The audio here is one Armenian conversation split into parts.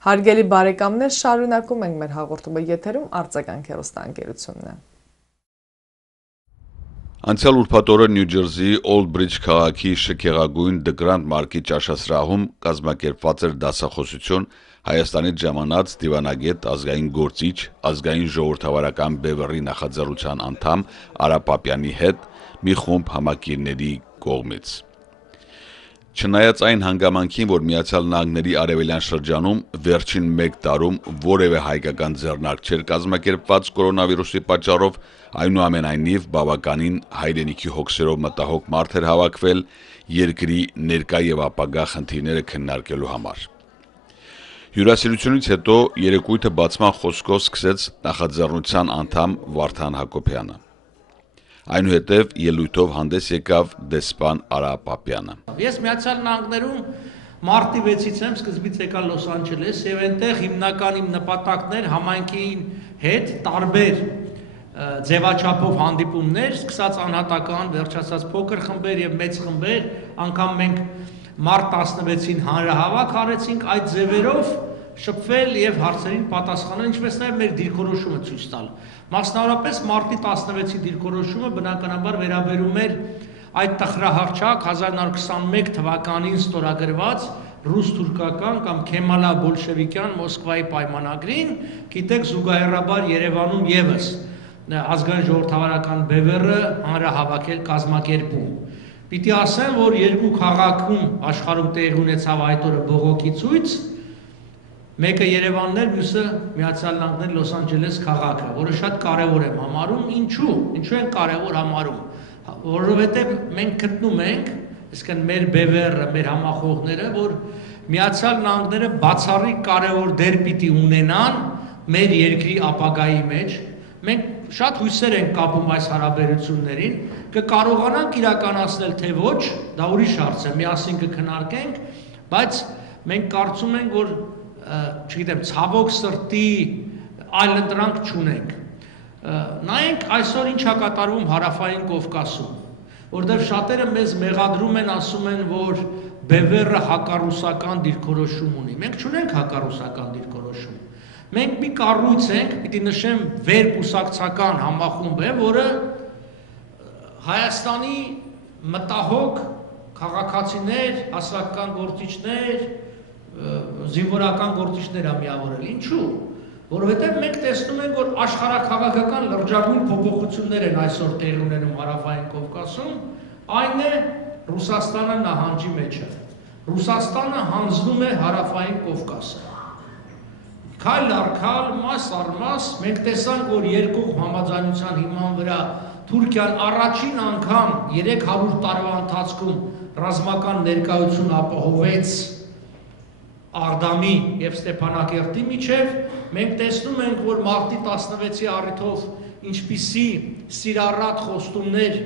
Հարգելի բարեկամներ, շարունակում ենք մեր հաղորդումը եթերում արձագանք հեռուստաընկերությունն է։ Անցյալ ուրբաթ օրը Նյու Ջերսիի Օլդ Բրիջ քաղաքի շքեղագույն The Grand Mark-ի ճաշասրահում կազմակերպված էր դասախոսություն Հայաստանից ժամանած դիվանագետ, ազգային գործիչ, ազգային ժողովրդավարական բևեռի նախաձեռնության անդամ Արա Պապյանի հետ մի խումբ համակիրների կողմից։ Չնայած այն հանգամանքին, որ Միացյալ Նահանգների արևելյան շրջանում վերջին 1 տարում որևէ հայկական ձեռնարկ չէր կազմակերպված կորոնավիրուսի պատճառով, այնուամենայնիվ բավականին հայրենիքի հոգսերով մտահոգ մարդ էր հավաքվել երկրի ներկա եւ ապագա խնդիրները քննարկելու համար։ Հյուրասիրությունից հետո երեկույթը բացման խոսքով սկսեց նախաձեռնության անդամ Վարդան Հակոբյանը։ Այնուհետև ելույթով հանդես եկավ դեսպան Արա Պապյանը։ Ես Միացյալ Նահանգներում մարտի 6-ից եմ սկզբից եկա Լոս Անջելես եւ այնտեղ հիմնական իմ նպատակն էր համայնքի հետ տարբեր ձևաչափով հանդիպումներ, սկսած անհատական, վերջացած փոքր խմբեր եւ մեծ խմբեր, անգամ մենք մարտ 16-ին հանրահավաք արեցինք այդ ձևերով շփվել եւ հարցերին պատասխանել, ինչպես նաեւ մեր դիրքորոշումը ցույց տալ։ Մասնավորապես մարտի 16-ի դիրքորոշումը բնականաբար վերաբերում էր այդ տխրահարճակ 1921 թվականին ստորագրված ռուս-թուրքական կամ քեմալա-բոլշևիկյան Մոսկվայի պայմանագրին, գիտեք, զուգահեռաբար Երևանում եւս ազգային ժողովրդավարական բևեռը հանրահավաքել կազմակերպում։ Պիտի ասեմ, որ երկու քաղաքում աշխարհում տեղի ունեցավ այդ օրը բողոքի ցույց, մեկը Երևանն էր, մյուսը Միացյալ Նահանգների Լոս Անջելես քաղաքը, որը շատ կարևոր եմ համարում, ինչու են կարևոր համարում, որովհետև մենք գտնում ենք, այսինքն մեր բևեռը, մեր համախոհները, որ Միացյալ Նահանգները բացառիկ կարևոր դեր պիտի ունենան մեր երկրի ապագայի մեջ, մենք շատ հույսեր ենք կապում այս հարաբերություններին, կկարողանանք իրականացնել թե ոչ, դա ուրիշ հարց է, միասին կքննարկենք, բայց մենք կարծում ենք, որ չգիտեմ, ցավոք սրտի այլընտրանք չունենք։ Նայենք այսօր ինչ է կատարվում Հարավային Կովկասում, որտեղ շատերը մեզ մեղադրում են, ասում են, որ բևեռը հակառուսական դիրքորոշում ունի։ Մենք չունենք հակառուսական դիրքորոշում։ Մենք մի կառույց ենք, պիտի նշեմ, վերկուսակցական համախումբ է, որը Հայաստանի մտահոգ քաղաքացիներ, հասարակական գործիչներ, զինվորական գործիչներ է միավորել։ Ինչու՞։ Որովհետև մենք տեսնում ենք, որ աշխարհաքաղաքական լրջագույն փոփոխություններ են այսօր տեղի ունենում Հարավային Կովկասում, այն է Ռուսաստանը նահանջի մեջ է։ Ռուսաստանը հանձնում է Հարավային Կովկասը։ Քայլ առ քայլ, մաս առ մաս, մենք տեսանք, որ երկու համաձայնության հիման վրա Թուրքիան առաջին անգամ 300 տարվա ընթացքում ռազմական ներկայություն ապահովեց Աղդամի եւ Ստեփանակերտի միջև, մենք տեսնում ենք, որ մարտի 16-ի առիթով ինչպիսի սիրառատ խոստումներ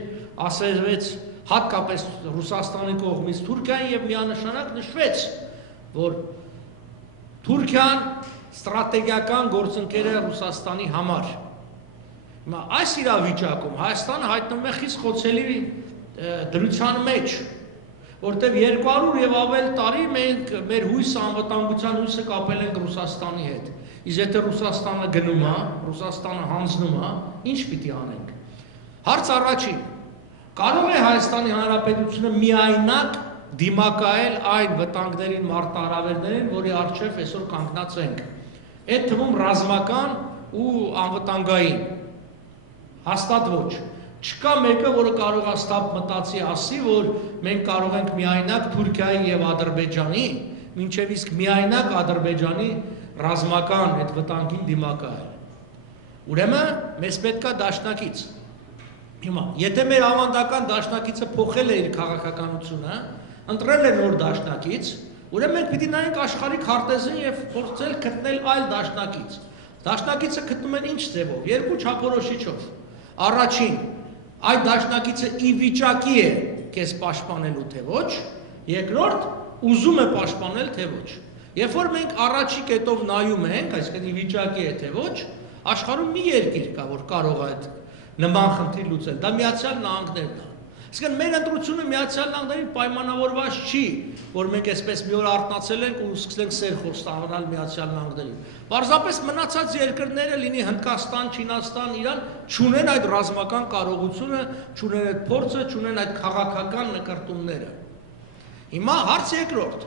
ասվեց հատկապես Ռուսաստանի կողմից Թուրքիային եւ միանշանակ նշվեց, որ Թուրքիան ստրատեգիական գործընկեր է Ռուսաստանի համար։ Հիմա այս իրավիճակում Հայաստանը հայտնվում է խիստ խոցելի դրության մեջ, որտեղ 200 եւ ավել տարի մենք մեր հույսը, անվտանգության հույսը կապել ենք Ռուսաստանի հետ։ Իսկ եթե Ռուսաստանը գնում է, Ռուսաստանը հանձնում է, ինչ պիտի անենք։ Հարց առաջին. կարող է Հայաստանի Հանրապետությունը միայնակ դիմակայել այն վտանգներին, մարտահրավերներին, որի առջև այսօր կանգնած ենք։ Այդ թվում ռազմական ու անվտանգային։ Հաստատ ոչ։ Չկա մեկը, որը կարող է ստապ մտածի ասի, որ մենք կարող ենք միայնակ Թուրքիայի եւ Ադրբեջանի, մինչեւ իսկ միայնակ Ադրբեջանի ռազմական այդ վտանգին դիմակայել։ Ուրեմն մեզ պետք է դաշնակից։ Հիմա, եթե մեր ավանդական դաշնակիցը փոխել է իր քաղաքականությունը, ընտրել է նոր դաշնակից, ուրեմն մենք պիտի նայենք աշխարհի քարտեզին եւ փորձել գտնել այլ դաշնակից։ Դաշնակիցը գտնում են ինչ ձևով, երկու չափորոշիչով։ Առաջին, այդ դաշնակիցը ի վիճակի է քեզ պաշտպանելու թե ոչ, երկրորդ, ուզում է պաշտպանել թե ոչ։ Երբ որ մենք առաջի կետով նայում ենք, այսինքն ի վիճակի է թե ոչ, աշխարհում մի երկիր կա, որ կարող է այդ նման խնդիր լուծել, դա Միացյալ Նահանգներն է։ Իսկ մեր ընտրությունը Միացյալ Նահանգներին պայմանավորված չի, որ մենք այսպես մի օր արթնացել ենք ու սկսենք սեր խոստանալ Միացյալ Նահանգներին։ Պարզապես մնացած երկրները, լինի Հնդկաստան, Չինաստան, Իրան, չունեն այդ ռազմական կարողությունը, չունեն այդ փորձը, չունեն այդ քաղաքական նկարտումները։ Հիմա հարց երկրորդ,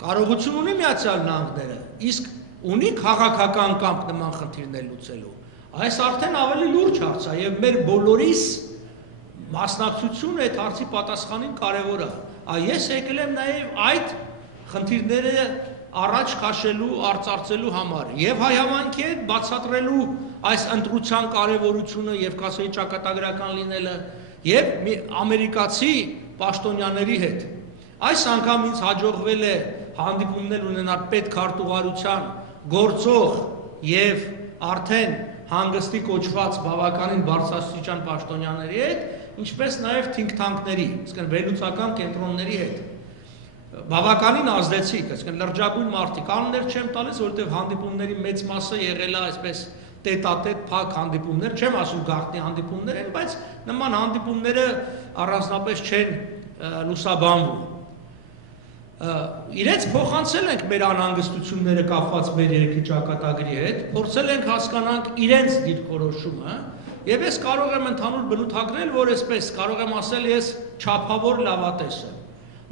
կարողություն ունի Միացյալ Նահանգները, իսկ ունի քաղաքական կամք նման խնդիրներ լուծելու։ Այս արդեն ավելի լուրջ հարց է եւ մեր բոլորիս մասնակցությունը այդ հարցի պատասխանին կարևոր է։ Ես եկել եմ նաեւ այդ խնդիրները առաջ քաշելու, արծարծելու համար եւ հայ համայնքի հետ բացատրելու այս ընտրության կարևորությունը եւ կասեի ճակատագրական լինելը եւ ամերիկացի պաշտոնյաների հետ։ Այս անգամ ինձ հաջողվել է հանդիպումներ ունենալ պետքարտուղարության գործող եւ արդեն հանգստի կոչված բավականին բարձրաստիճան պաշտոնյաների հետ, ինչպես նաև think tank-ների, այսինքն վերլուծական կենտրոնների հետ։ Բավականին ազդեցիկ, այսինքն լրջագույն մարդիկ, անուններ չեմ տալիս, որովհետև հանդիպումների մեծ մասը եղել է այսպես տետատետ փակ հանդիպումներ, չեմ ասում գաղտնի հանդիպումներ են, բայց նման հանդիպումները առանձնապես չեն լուսաբանվում։ Իրենց փոխանցել ենք մեր անհանգստությունները կապված մեր երկրի ճակատագրի հետ, փորձել ենք հասկանանք իրենց դիրքորոշումը, եւ ես կարող եմ ընդհանուր բնութագրել, որ այսպես կարող եմ ասել ես չափավոր լավատես եմ։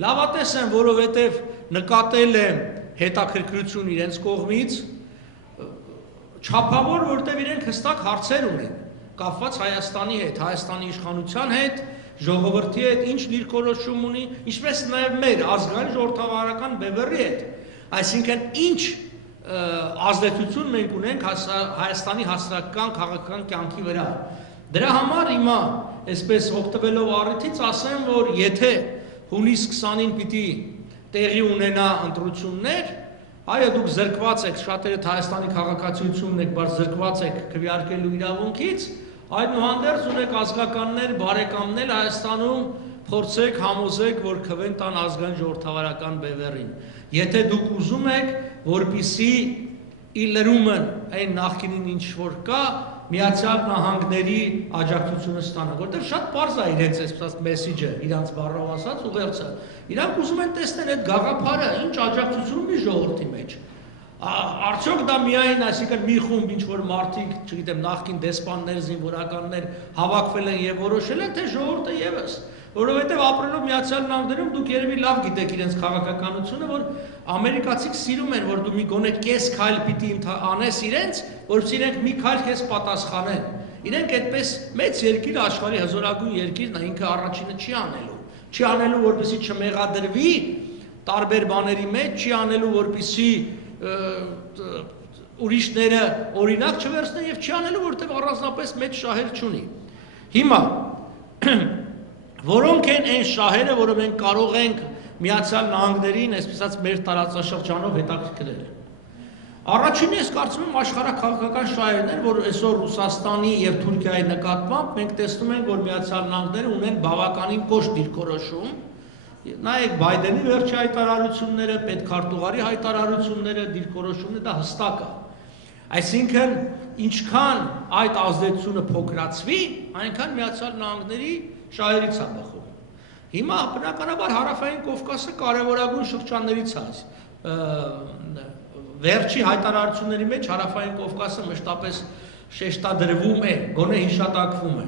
Լավատես եմ, որովհետեւ նկատել եմ հետաքրքրություն իրենց կողմից, չափավոր, որովհետեւ իրենք հստակ հարցեր ունեն կապված Հայաստանի հետ, Հայաստանի իշխանության հետ, ժողովրդի հետ ինչ դիրքորոշում ունի, ինչպես նաև մեր ազգային ժողովրդավարական բևեռի հետ, այսինքն ինչ ազդեցություն մենք ունենք Հայաստանի հասարակական քաղաքական կյանքի վրա։ Դրա համար հիմա այսպես օգտվելով առիթից ասեմ, որ եթե հունիս 20-ին պիտի տեղի ունենա ընտրություններ, այո դուք զրկված եք, շատերդ Հայաստանի քաղաքացիությունն եք, բայց զրկված եք քվեարկելու իրավունքից, այդուհանդերձ ունեք ազգականներ, բարեկամներ Հայաստանում, փորձեք, համոզեք, որ քվեն տան ազգային ժողովրդավարական բևեռին։ Եթե դուք ուզում եք, որպիսի իլրումն այն նախկինին ինչ որ կա, Միացյալ Նահանգների աջակցությունը ստանա, որտեղ շատ պարզ է իրենց այսպես մեսեջը, իրանց բառով ասած ուղերձը։ Իրանք ուզում են տեսնել այդ գաղափարը, ինչ աջակցություն ունի ժողովրդի մեջ։ Արդյոք դա միայն, այսինքն մի խումբ ինչ որ մարդիկ, չգիտեմ, նախկին դեսպաններ, զինվորականներ հավաքվել են եւ որոշել են, թե ժողովուրդը եւս, որովհետեւ ապրելով Միացյալ Նահանգներում դուք երևի լավ գիտեք իրենց քաղաքականությունը, որ ամերիկացիք սիրում են, որ դու մի գոնե կես քայլ պիտի անես իրենց, որովհետեւ իրենք մի քայլ քեզ պատասխանեն։ Իրենք այդպես մեծ երկիր, աշխարհի հզորագույն երկիրն է, ինքը առաջինը չի անելու։ Չի անելու, որպեսզի չմեղադրվի տարբեր բաների մեջ, չի անելու, որպեսզի ուրիշները օրինակ չվերցնեն եւ չի անելու, որտեղ առանձնապես մեծ շահեր չունի։ Հիմա որոնք են այն շահերը, որը մենք կարող ենք Միացյալ Նահանգներին, այսպես մեր տարածաշրջանով հետաքրքրել։ Առաջինը ես կարծում եմ աշխարհաքաղաքական շահերն են, որ այսօր Ռուսաստանի եւ Թուրքիայի նկատմամբ մենք տեսնում ենք, որ Միացյալ Նահանգները ունեն բավականին կոշտ դիրքորոշում։ Նայեք Բայդենի վերջի հայտարարությունները, պետքարտուղարի հայտարարությունները, դիրքորոշումները դա հստակ է։ Այսինքն, ինչքան այդ ազդեցությունը փոքրացվի, այնքան Միացյալ Նահանգների շահերից է բխում։ Հիմա բնականաբար Հարավային Կովկասը կարևորագույն շրջաններից է։ Վերջի հայտարարությունների մեջ Հարավային Կովկասը մշտապես շեշտադրվում է, գոնե հիշատակվում է։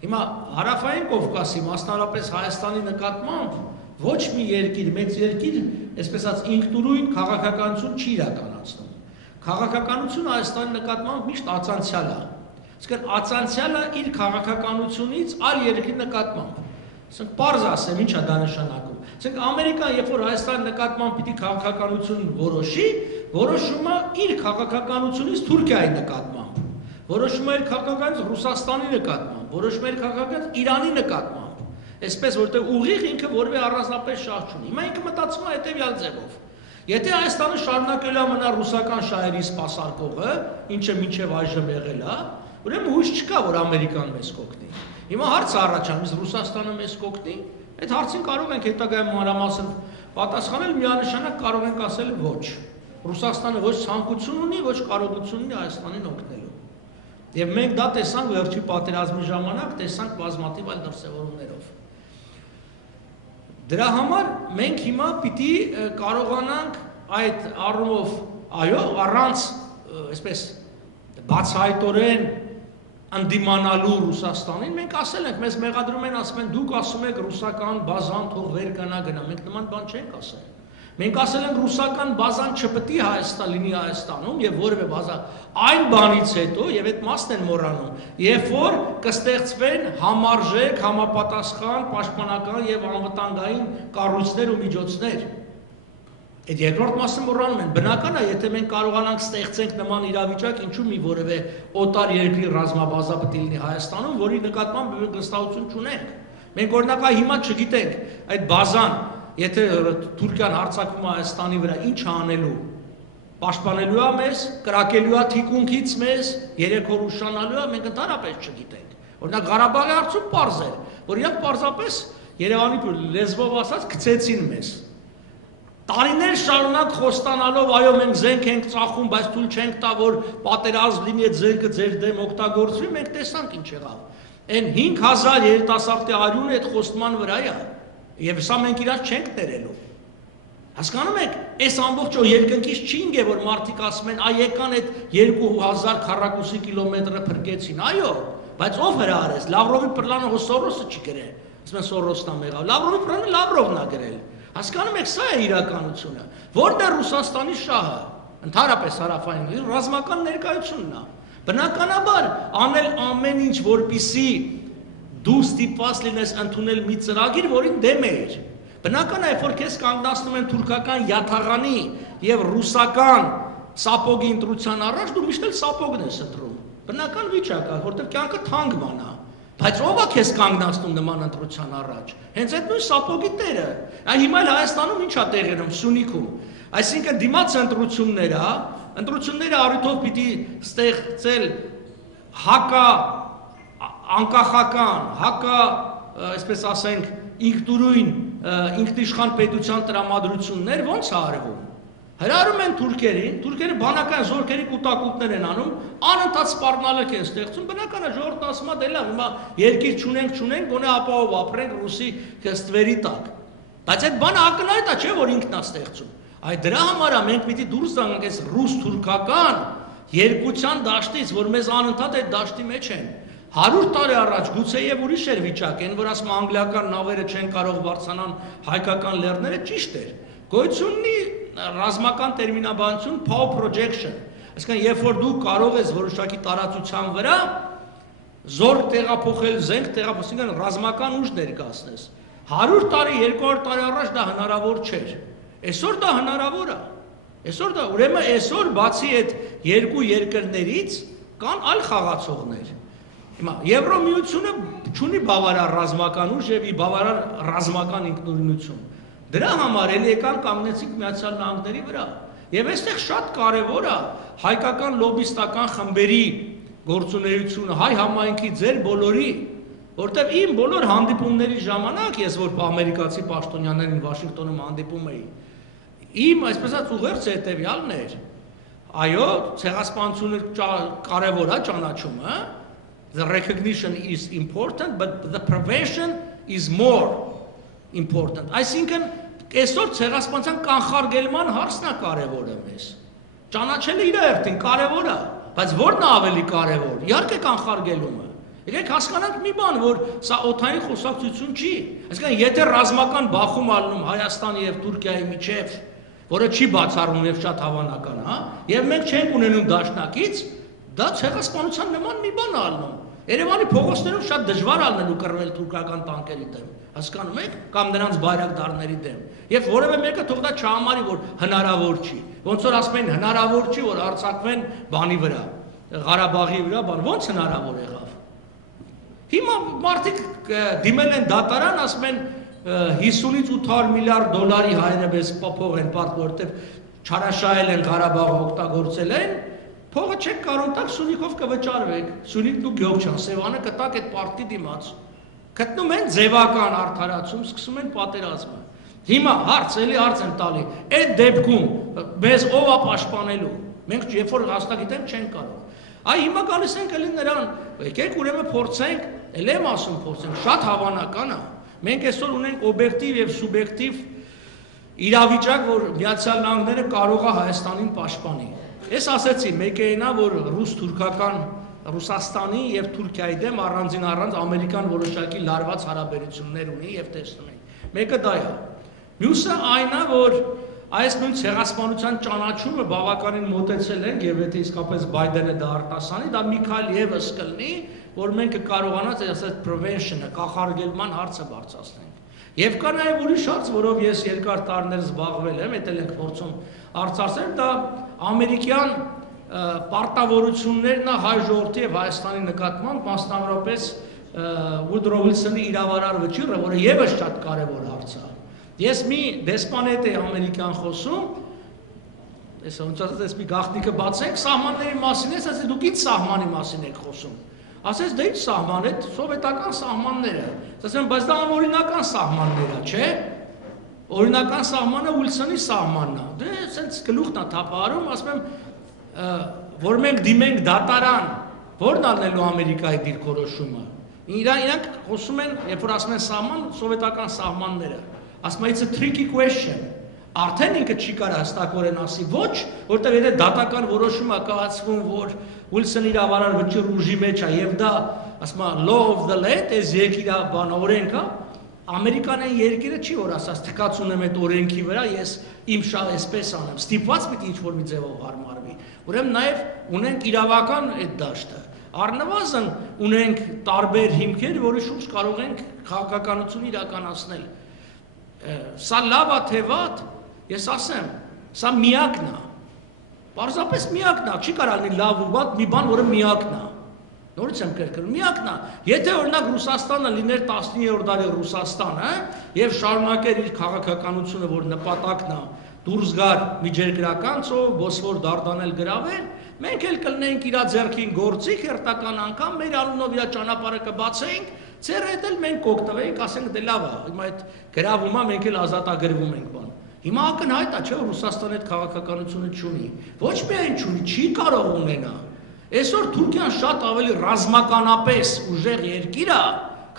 Հիմա Հարավային Կովկասի, մասնավորապես Հայաստանի նկատմամբ ոչ մի երկիր, մեծ երկիր, այսպես ասած ինքնուրույն քաղաքականություն չի իրականացնում։ Քաղաքականությունը Հայաստանի նկատմամբ միշտ ածանցյալ է։ Այսինքն ածանցյալը իր քաղաքականությունից այլ երկրի նկատմամբ։ Այսինքն պարզ ասեմ, ինչ է դա նշանակում։ Այսինքն Ամերիկան, երբ որ Հայաստանի նկատմամբ պիտի քաղաքականություն որոշի, որոշում է իր քաղաքականությունից Թուրքիայի նկատմամբ, որոշում է իր քաղաքականից Ռուսաստանի նկատմամբ, որոշում է իր քաղաքականից Իրանի նկատմամբ։ Այսպես որտեղ ուղիղ ինքը որևէ առանձնապես շահ չունի։ Հիմա ինքը մտածում է հետևյալ ձևով. Եթե Հայաստանը շարունակելու է մնալ ռուսական շահերի սպասարկողը, ինչը մինչև այժմ եղել է, ուրեմն հույս չկա, որ Ամերիկան մեզ կօգնի։ Հիմա հարցը առաջանում, Ռուսաստանը մեզ կօգնի, այդ հարցին կարող ենք հետագայում մանրամասն պատասխանել, միանշանակ կարող ենք ասել ոչ։ Ռուսաստանը ոչ ցանկություն ունի, ոչ կարողություն ունի Հայաստանին օգնելու։ Եվ մենք դա տեսանք վերջի պատերազմի ժամանակ, տեսանք բազմաթիվ այլ դրսևորումներով։ Դրա համար մենք հիմա պիտի կարողանանք այդ առումով, այո, առանց, այսպես բացահայտորեն անդիմանալու Ռուսաստանին, մենք ասել ենք, մեզ մեղադրում են, ասում են, դուք ասում եք ռուսական բազան թող վեր գնա, մենք նման բան չենք ասել։ Մենք ասել ենք ռուսական բազան չպետք է լինի Հայաստանում եւ որևէ բազա այն բանից հետո եւ այդ մասն են մոռանում, երբ որ կստեղծվեն համարժեք, համապատասխան, պաշտպանական եւ անվտանգային կառույցներ ու միջոցներ։ Այդ երկրորդ մասը մոռանում են։ Բնական է, եթե մենք կարողանանք ստեղծենք նման իրավիճակ, ինչու մի որևէ օտար երկրի ռազմաբազա պետք է լինի Հայաստանում, որի նկատմամբ վստահություն չունենք։ Մենք օրինակ հիմա չգիտենք այդ բազան, եթե Թուրքիան հարձակվում է Հայաստանի վրա, ինչ անելու։ Պաշտպանելու է մեզ, կրակելու է թիկունքից մեզ, 3 օր ուշանալու է, մենք ընդհանրապես չգիտենք։ Օրինակ Ղարաբաղի հարցում պարզ էր, որ իրանք պարզապես Երևանի լեզվով ասած գցեցին մեզ։ Տարիներ շարունակ խոստանալով, այո, մենք զենք ենք ծախում, բայց թույլ չենք տա, որ պատերազմ լինի, այդ զենքը ձեր դեմ օգտագործվի, մենք տեսանք ինչ եղավ։ Այն 5000 երիտասարդի արյունը այդ խոստման վրա է, եւ սա մենք իրաց չենք տերելու։ Հասկանում եք, այս ամբողջ երկնքից չի ինգե, որ մարդիկ ասում են, այ եկան այդ 2000 քառակուսի կիլոմետրը փրկեցին, այո, բայց ով հրահարեց, Լավրովի պլանը Սորոսը չի գրել, ասում են Սորոսն է եղավ, Լավրովի պլանը Լավրովն է գրել։ Հասկանում եք, սա է իրականությունը, որտեղ Ռուսաստանի շահը, ընդհանրապես հարավային ռազմական ներկայությունն է։ Բնականաբար անել ամեն ինչ, որպիսի դու ստիպված լինես ընդունել մի ծրագիր, որին դեմ էր։ Բնական է, որ քեզ կանգնացնում են թուրքական յաթաղանի եւ ռուսական սապոգի ընտրության առաջ, դու միշտ էլ սապոգն ես ընտրում։ Բնական վիճակ է, որտեղ կյանքը թանկ բան է։ Բայց ով է քեզ կանգնացնում նման ընտրության առաջ։ Հենց այդ նույն սապոգի տերը։ Այ հիմա Հայաստանում ինչ է տեղի ունենում Սյունիքում։ Այսինքն դիմաց ընտրությունները առիթով պիտի ստեղծել հակա անկախական, հակա, այսպես ասենք, ինքնուրույն ինքնիշխան պետության տրամադրություններ ոնց է արվում։ Հրահարում են թուրքերին, թուրքերը բանական զորքերի կուտակուտներ են անում, անընդհատ սպառնալիք են ստեղծում, բնական է ժողովուրդն ասում է, դե լավ, հիմա երկիր չունենք, գոնե ապահով ապրենք ռուսի ստվերի տակ։ Բայց այդ բանը ակնհայտ է, չէ՞ որ ինքն է ստեղծում։ Այդ դրա համար է մենք պիտի դուրս գանք այս ռուս-թուրքական երկության դաշտից, որ մեզ անընդհատ այդ դաշտի մեջ են։ 100 տարի առաջ գուցե եւ ուրիշ էր վիճակ, այն որ ասում անգլիական նավերը չեն կարող բարձրանան հայկական լեռները, ճիշտ էր։ Գոյություն ունի ռազմական տերմինաբանություն power projection, այսինքն երբ որ դու կարող ես որոշակի տարածության վրա զորք տեղափոխել, զենք տեղափոխել, ռազմական ուժ ներկայացնես։ 100 տարի, 200 տարի առաջ դա հնարավոր չէր։ Այսօր դա հնարավոր է։ Այսօր դա, ուրեմն այսօր բացի այդ երկու երկրներից կան այլ խաղացողներ։ Հիմա Եվրոմիությունը չունի բավարար ռազմական ուժ եւ բավարար ռազմական ինքնուրույնություն։ Դրա համար էլ եկան կանգնեցինք Միացյալ Նահանգների վրա։ Եվ այստեղ շատ կարևոր է հայկական լոբիստական խմբերի գործունեությունը, հայ համայնքի ձեր բոլորի, որտեղ իմ բոլոր հանդիպումների ժամանակ ես որ ամերիկացի պաշտոնյաներին Վաշինգտոնում հանդիպում էի, իմ այսպես ասած ուղերձը հետևյալն էր. այո, ցեղասպանությունը կարևոր է ճանաչումը, the recognition is important, but the prevention is more important. Այսինքն, այսօր ցեղասպանության կանխարգելման հարցն է կարևորը մեզ։ Ճանաչելը իր հերթին կարևոր է, բայց որն է ավելի կարևոր։ Իհարկե կանխարգելումը։ Եկեք հասկանանք մի բան, որ սա օդային խոսակցություն չի։ Այսինքն, եթե ռազմական բախում ալնում Հայաստանի եւ Թուրքիայի միջեւ, որը չի բացառվում եւ շատ հավանական, հա, եւ մենք չենք ունենում դաշնակից, դա ցեղասպանության նման մի բան ալնում։ Երևանի փողոցներում շատ դժվար ալնելու կռվել թուրքական տանկերի դեմ, հասկանում եք, կամ նրանց բայրակդարների դեմ։ Եվ որևէ մեկը թող դա չհամարի, որ հնարավոր չի։ Ոնց որ ասում են հնարավոր չի, որ հարձակվեն բանի վրա, Ղարաբաղի վրա, ոնց հնարավոր եղավ։ Հիմա մարդիկ դիմել են դատարան, ասում են 50-ից 800 միլիարդ դոլարի հայրեբես փող են պարտք, որտեղ չարաշահել են Ղարաբաղը օգտագործել են, փողը չեք կարող տակ Սյունիքով կվճարվեք, Սյունիք դու Գյոբչան, Սևանը կտակ այդ պարտի դիմաց։ Գտնում են ձևական արդարացում, սկսում են պատերազմը։ Հիմա հարց եմ տալի, այդ դեպքում մեզ ով է պաշտպանելու։ Մենք երբ որ հաստատենք չենք կարող։ Այ հիմա գալիս ենք էլի նրան, եկեք ուրեմն փորձենք, էլ եմ ասում փորձենք, շատ հավանական է, Մենք այսօր ունենք օբյեկտիվ եւ սուբյեկտիվ իրավիճակ, որ Միացյալ Նահանգները կարող է Հայաստանին պաշտպանի։ Ես ասացի, մեկը նա, որ ռուս-թուրքական Ռուսաստանի եւ Թուրքիայի դեմ առանձին առանց ամերիկան որոշակի լարված հարաբերություններ ունի եւ տեսնում ենք։ Մեկը դա է։ Մյուսը այն է, որ այս նույն ցեղասպանության ճանաչումը բավականին մոտեցել ենք եւ եթե իսկապես Բայդենը դա արտասանի, դա մի քայլ եւս կլինի, որ մենք կարողանանք այսպես prevention-ը, կանխարգելման հարցը բարձրացնենք։ Եվ կա նաեւ ուրիշ հարց, որով ես երկար տարիներ զբաղվել եմ, էտել ենք փորձում արծարծել, դա ամերիկյան պարտավորություններն է հայ ժողովրդի եւ Հայաստանի նկատմամբ, մասնավորապես Woodrow Wilson-ի իրավարար վճիռը, որը եւս շատ կարեւոր հարց է։ Ես մի դեսպանետ էի ամերիկյան խոսում, ես ոնց ասած մի գաղտնիքը բացենք սահմանների մասին, ես ասեցի դուք ինչ սահմանի մասին եք խոսում։ Ասես դե ինչ սահման է, սովետական սահմանները։ Ասեմ, բայց դա անօրինական սահմաններ է, չէ՞։ Օրինական սահմանը Ուիլսոնի սահմանն է։ Դե ասենց գլուխն է թափահարում, ասում եմ, որ մենք դիմենք դատարան, որն ալնելու Ամերիկայի դիրքորոշումը։ Իրանք խոսում են, երբ որ ասում են սահման, սովետական սահմանները։ Ասում են, it's a tricky question։ Արդեն ինքը չի կարող հստակորեն ասի ոչ, որտեղ եթե դատական որոշում է կայացվում, որ Ուիլսոնի իրավարար վճիռ ուժի մեջ է եւ դա, ասում են, law of the land, այս երկիրը բան օրենքը, Ամերիկան երկիրը չի որ ասած թքած ունեմ այդ օրենքի վրա, ես իմ շահ էսպես անեմ, ստիպված պիտի ինչ-որ մի ձևով հարմարվի։ Ուրեմն նաև ունենք իրավական այդ դաշտը։ Առնվազն ունենք տարբեր հիմքեր, որի շուրջ կարող ենք քաղաքականություն իրականացնել։ Սա լավ է թե վատ, ես ասեմ, սա միակն է։ Պարզապես միակն է, չի կարող լինի լավ ու վատ մի բան, որը միակն է։ Նորից եմ կրկնում, միակն է։ Եթե օրինակ Ռուսաստանը լիներ 19-րդ դարի Ռուսաստանը եւ շարունակեր իր քաղաքականությունը, որ նպատակն է դուրս գար միջերկրական ծով, Բոսֆոր Դարդանել գրավել, մենք էլ կլինենք իր ձեռքին գործիք, հերթական անգամ մեր անունով իր ճանապարհը կբացեինք, ծերը հետ էլ մենք կօգտվեինք, ասենք դե լավ է, հիմա այդ գրավումը մենք էլ ազատագրվում ենք բան։ Հիմա ակնհայտ է, չէ՞ Ռուսաստանը այդ քաղաքականությունը չունի։ Ոչ միայն չունի, չի կարող ունենա։ Այսօր Թուրքիան շատ ավելի ռազմականապես ուժեղ երկիր է,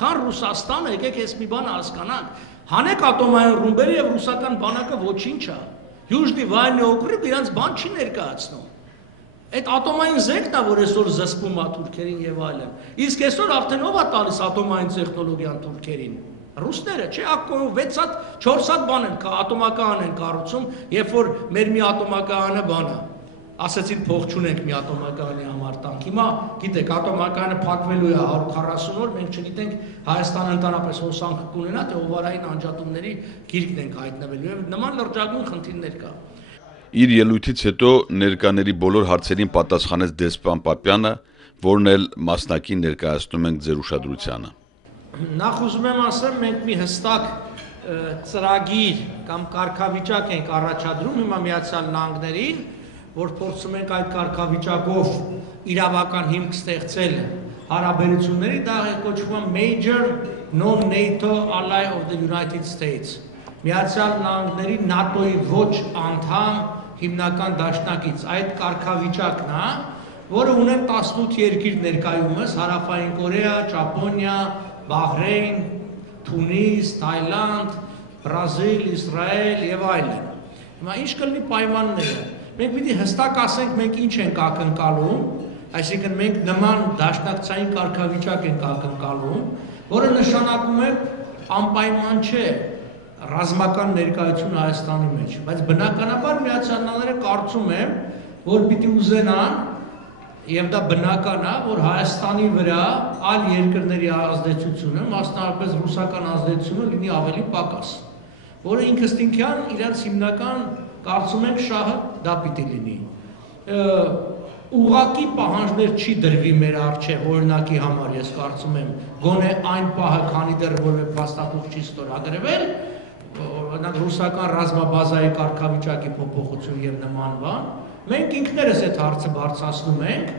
քան Ռուսաստանը, եկեք այս մի բան հասկանանք։ Հանեք ատոմային ռումբերը եւ ռուսական բանակը ոչինչ է։ Յուժնի վայնի օկրուգ իրանց բան չի ներկայացնում։ Այդ ատոմային զենքն է, որ այսօր զսպում է թուրքերին եւ այլն։ Իսկ այսօր արդեն ով է տալիս ատոմային տեխնոլոգիան թուրքերին։ Ռուսները, չէ՞, ակո 6 հատ, 4 հատ բան են, ատոմակայան են կառուցում, երբ որ մեր մի ատոմակայանը բան է։ Ասեցին փող չունենք մի ատոմակայանի համար տանք։ Հիմա գիտեք, ատոմակայանը փակվելու է 140 օր, մենք չգիտենք Հայաստանը ընդհանրապես հոսանք կունենա, թե հովարային անջատումների գիրկն ենք հայտնվելու եւ նման լրջագույն խնդիրներ կա։ Իր ելույթից հետո ներկաների բոլոր հարցերին պատասխանեց դեսպան Պապյանը, որն էլ մասնակին ներկայացնում ենք ձեր ուշադրությանը։ Նախ ուզում եմ ասեմ, մենք մի հստակ ծրագիր կամ կարգավիճակ ենք առաջադրում հիմա Միացյալ Նահանգներին, որ փորձում ենք այդ կարգավիճակով իրավական հիմք ստեղծել հարաբերությունների, դա կոչվում է Major Non-NATO Ally of the United States։ Միացյալ Նահանգների ՆԱՏՕ-ի ոչ անդամ հիմնական դաշնակից այդ կարգավիճակն է, որը ունեն 18 երկիր ներկայումս՝ Հարավային Կորեա, Ճապոնիա, Բահրեյն, Թունիս, Թայլանդ, Բրազիլ, Իսրայել եւ այլն։ Հիմա ինչ կլինի պայմանները։ Մենք պիտի հստակ ասենք մենք ինչ ենք ակնկալում, այսինքն մենք նման դաշնակցային կարգավիճակ ենք ակնկալում, որը նշանակում է անպայման չէ ռազմական ներկայություն Հայաստանի մեջ, բայց բնականաբար Միացյալ Նահանգները կարծում եմ, որ պիտի ուզենան եւ դա բնական է, որ Հայաստանի վրա այլ երկրների ազդեցությունը, մասնավորապես ռուսական ազդեցությունը լինի ավելի պակաս, որը ինքնըստինքյան իրենց հիմնական կարծում ենք շահը դա պիտի լինի։ Ուղղակի պահանջներ չի դրվի մեր առջև, օրինակի համար ես կարծում եմ, գոնե այն պահը, քանի դեռ որևէ փաստաթուղթ չի ստորագրվել, օրինակ ռուսական ռազմաբազայի կարգավիճակի փոփոխություն եւ նման բան, մենք ինքներս այդ հարցը բարձրացնում ենք,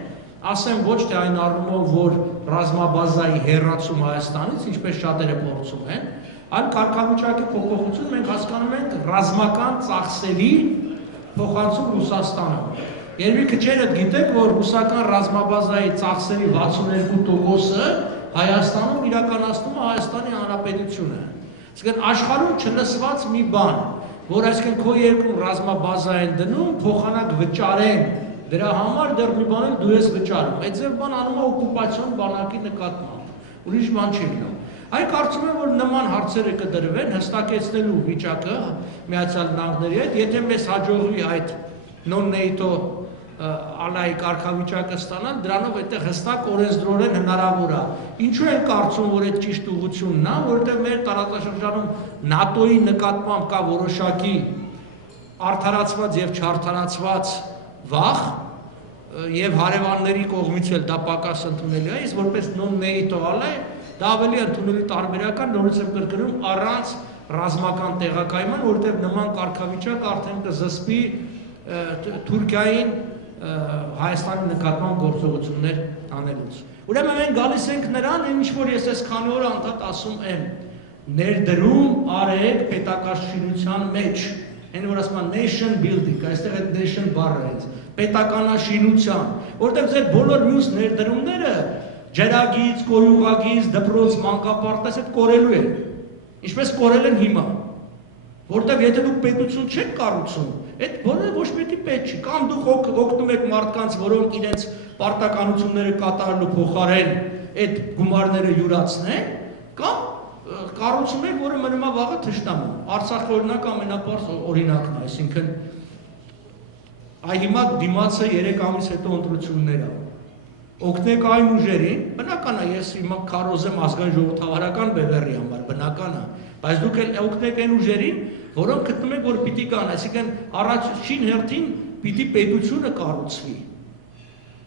ասեմ ոչ թե այն առումով, որ ռազմաբազայի հեռացում Հայաստանից, ինչպես շատերը փորձում են, այլ կարգավիճակի փոփոխություն մենք հասկանում ենք ռազմական ծախսերի փոխանցում Ռուսաստանը։ Երևի քչերդ գիտեք, որ ռուսական ռազմաբազայի ծախսերի 62%-ը Հայաստանում իրականացնում է Հայաստանի Հանրապետությունը։ Այսինքն աշխարհում չլսված մի բան, որ այսինքն քո երկրում ռազմաբազա են դնում, փոխանակ վճարեն, դրա համար դեռ մի բան դու ես վճարում։ Այդ ձև բան անում է օկուպացիոն բանակի նկատմամբ։ Ուրիշ բան չի լինում։ Այ կարծում եմ, որ նման հարցերը կդրվեն հստակեցնելու վիճակը Միացյալ Նահանգների հետ, եթե մեզ հաջողվի այդ non-NATO ալայի կարգավիճակը ստանալ, դրանով այդտեղ հստակ օրենսդրորեն հնարավոր է։ Ինչու են կարծում, որ այդ ճիշտ ուղղությունն է, որովհետև մեր տարածաշրջանում ՆԱՏՕ-ի նկատմամբ կա որոշակի արդարացված եւ չարդարացված վախ, եւ հարևանների կողմից էլ դա պակաս ընդունելի է, իսկ որպես non-NATO ալայ դա ավելի ընդունելի տարբերական, նորից եմ կրկնում, առանց ռազմական տեղակայման, որովհետև նման կարգավիճակ արդեն կզսպի Թուրքիային Հայաստանի նկատմամբ գործողություններ անելուց։ Ուրեմն մենք գալիս ենք նրան, ինչ որ ես այս քանի օր անդադ ասում եմ, ներդրում արեք պետակաշինության մեջ, այն որ ասում են nation building, այստեղ այդ nation բառը է, պետականաշինության, որտեղ ձեր բոլոր մյուս ներդրումները ջրագից, կոյուղագից, դպրոց, մանկապարտեզ այդ կորելու են, ինչպես կորել են հիմա, որտեղ եթե դուք պետություն չեք կառուցում, այդ բոլորը ոչ մեկի պետք չի, կամ դուք օգնում եք մարդկանց, որոնք իրենց պարտականությունները կատարելու փոխարեն այդ գումարները յուրացնեն, կամ կառուցում եք, որը մնում է վաղը թշնամու։ Արցախի օրինակ ամենապարզ օրինակն է, այսինքն այ հիմա դիմացը 3 ամիս հետո ընտրություններ է։ Օգնեք այն ուժերին, բնական է, ես հիմա քարոզեմ ազգային ժողովրդավարական բևեռի համար, բնական է, բայց դուք էլ օգնեք այն ուժերին, որոնք գտնում եք, որ պիտի կան, այսինքն առաջին հերթին պիտի պետությունը կառուցվի։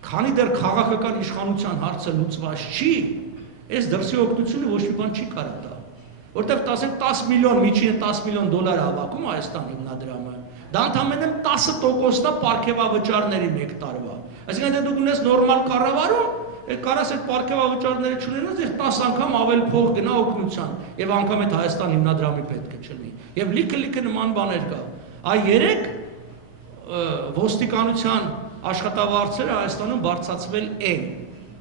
Քանի դեռ քաղաքական իշխանության հարցը լուծված չի, այս դրսի օգնությունը ոչ մի բան չի կարող տա։ Որտեղ ասենք 10 միլիոն, միջինը 10 միլիոն դոլար հավաքում Հայաստանի հիմնադրամը, դա ընդամենը 10%-ն է պարգևավճարների մեկ տարվա։ Այսինքն դու ունես նորմալ կառավարում, կարաս այդ պարգևավճարները չունենաս, եւ 10 անգամ ավել փող գնա օգնության, եւ անգամ այդ Հայաստան հիմնադրամի պետք է չլինի։ Եվ լիքը նման բաներ կա։ Այ 3 ոստիկանության աշխատավարձերը Հայաստանում բարձրացվել են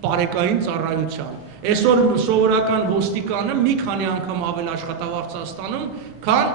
բարեկային ծառայության։ Այսօր սովորական ոստիկանը մի քանի անգամ ավել աշխատավարձ է ստանում, քան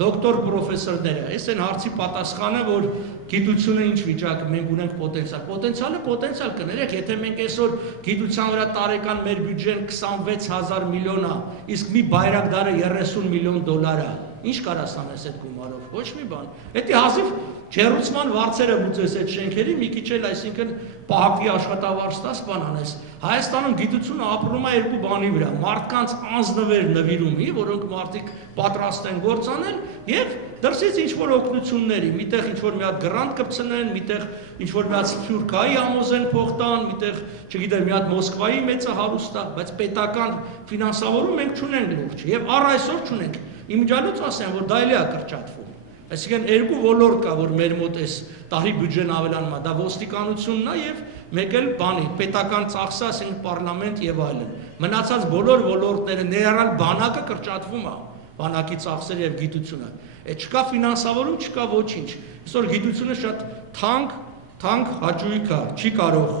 դոկտոր պրոֆեսորները։ Այս այն հարցի պատասխանը, որ գիտությունը ինչ վիճակը, մենք ունենք պոտենցիալ, պոտենցիալ կներեք, եթե մենք այսօր գիտության վրա տարեկան մեր բյուջեն 26,000 միլիոն է, իսկ մի բայրակդարը 30 միլիոն դոլար է, ինչ կարաս անես այդ գումարով, ոչ մի բան։ Էդի հազիվ ջերուցման վարձերը մուծես այդ շենքերի, մի քիչ էլ այսինքն պահակի աշխատավարձ տաս բան անես։ Հայաստանում գիտությունը ապրում է երկու բանի վրա՝ մարդկանց անձնվեր նվիրումի, որոնք մարդիկ պատրաստ են գործ անել, եւ դրսից ինչ-որ օգնությունների, միտեղ ինչ-որ մի հատ գրանտ կպցնեն, միտեղ ինչ-որ մի հատ Սփյուռքայի ամոզեն փող տան, միտեղ, չգիտեմ, մի հատ Մոսկվայի մեծը հարուստ է, բայց պետական ֆինանսավորում մենք չունենք լուրջ, եւ առ այսօր չունենք։ Իմիջիալոց ասեմ, որ դա էլի է կրճատվում։ Այսինքն երկու ոլորտ կա, որ մեր մոտ էս տարի բյուջեն ավելանում է, դա ոստիկանությունն է եւ մեկ էլ բանի, պետական ծախսը, ասենք պարլամենտ եւ այլն։ Մնացած բոլոր ոլորտները, ներառյալ բանակը կրճատվում է, բանակի ծախսերը եւ գիտությունը։ Այդ չկա ֆինանսավորում, չկա ոչինչ։ Այսօր գիտությունը շատ թանկ հաճույք է, չի կարող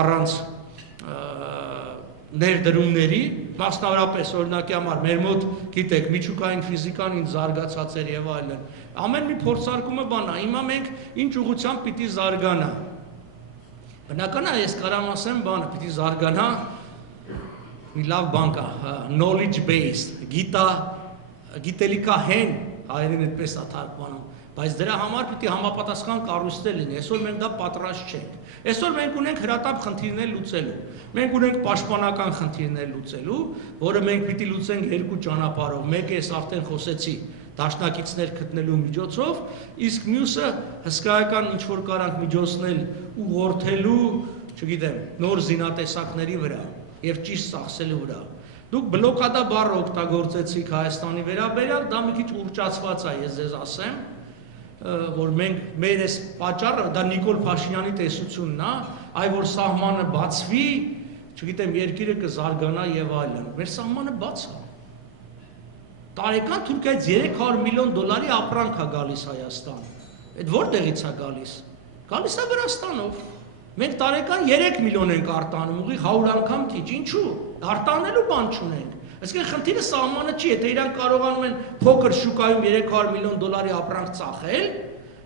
առանց ներդրումների, մասնավորապես օրինակի համար մեր մոտ գիտեք միջուկային ֆիզիկան ինչ զարգացած էր եւ այլն։ Ամեն մի փորձարկումը բան է, հիմա մենք ինչ ուղղությամբ պիտի զարգանա։ Բնական է, ես կարամ ասեմ բանը, պիտի զարգանա մի լավ բան կա, knowledge based, գիտելիքահեն, հայերեն այդպես է թարգմանում, բայց դրա համար պիտի համապատասխան կառույցներ լինի։ Այսօր մենք դա պատրաստ չենք։ Այսօր մենք ունենք հրատապ խնդիրներ լուծելու։ Մենք ունենք պաշտպանական խնդիրներ լուծելու, որը մենք պիտի լուծենք երկու ճանապարհով։ Մեկը ես արդեն խոսեցի, դաշնակիցներ գտնելու միջոցով, իսկ մյուսը հսկայական ինչ որ կարանք միջոցներ ուղղորդելու, չգիտեմ, նոր զինատեսակների վրա եւ ճիշտ ծախսելու վրա։ Դուք բլոկադա բառը օգտագործեցիք Հայաստանի վերաբերյալ, դա մի քիչ ուռճացված է, ես ձեզ ասեմ, որ մենք մեր այս պատճառը դա Նիկոլ Փաշինյանի տեսությունն է, այ որ սահմանը բացվի, չգիտեմ, երկիրը կզարգանա եւ այլն։ Մեր սահմանը բաց է։ Տարեկան Թուրքիայից 300 միլիոն դոլարի ապրանք է գալիս Հայաստան։ Այդ որտեղից է գալիս։ Գալիս է Վրաստանով։ Մենք տարեկան 3 միլիոն ենք արտանում, ուղի 100 անգամ քիչ, ինչու՞։ Արտանելու բան չունենք։ Այսինքն խնդիրը սահմանը չի, եթե իրանք կարողանում են փոքր շուկայում 300 միլիոն դոլարի ապրանք ծախել,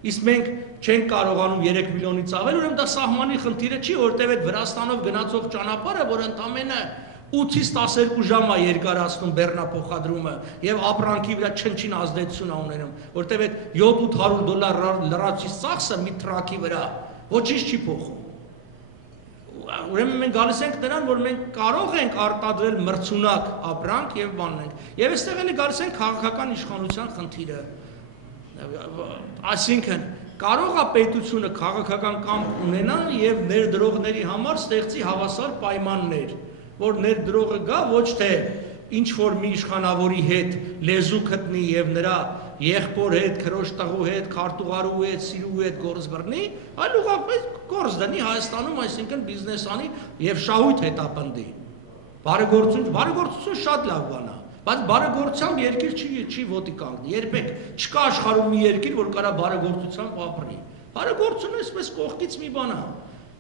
իսկ մենք չենք կարողանում 3 միլիոնի ծախել, ուրեմն դա սահմանի խնդիրը չի, որտեղ այդ Վրաստանով գնացող ճանապարհը, որ ընդամենը 8-ից 12 ժամ է երկարացնում բեռնափոխադրումը եւ ապրանքի վրա չնչին ազդեցություն է ունենում, որտեղ այդ 7-800 դոլար լրացուցիչ ծախսը մի տրակի վրա ոչինչ չի փոխում։ Ուրեմն մենք գալիս ենք նրան, որ մենք կարող ենք արտադրել մրցունակ ապրանք եւ բանենք։ Եվ այստեղ էլի գալիս ենք քաղաքական իշխանության խնդիրը։ Այսինքն կարող է պետությունը քաղաքական կամք ունենալ եւ ներդրողների համար ստեղծի հավասար պայմաններ, որ ներդրողը գա ոչ թե ինչ որ մի իշխանավորի հետ լեզու գտնի եւ նրա եղբոր հետ, քրոջ տղու հետ, քարտուղարու հետ, սիրու հետ գործ բռնի, այլ ուղղակի գործ դնի Հայաստանում, այսինքն բիզնես անի եւ շահույթ հետապնդի։ Բարեգործություն շատ լավ բան է, բայց բարեգործությամբ երկիր չի ոտի կանգնի, երբեք չկա աշխարհում մի երկիր, որ կարա բարեգործությամբ ապրի։ Բարեգործությունը այսպես կողքից մի բան է։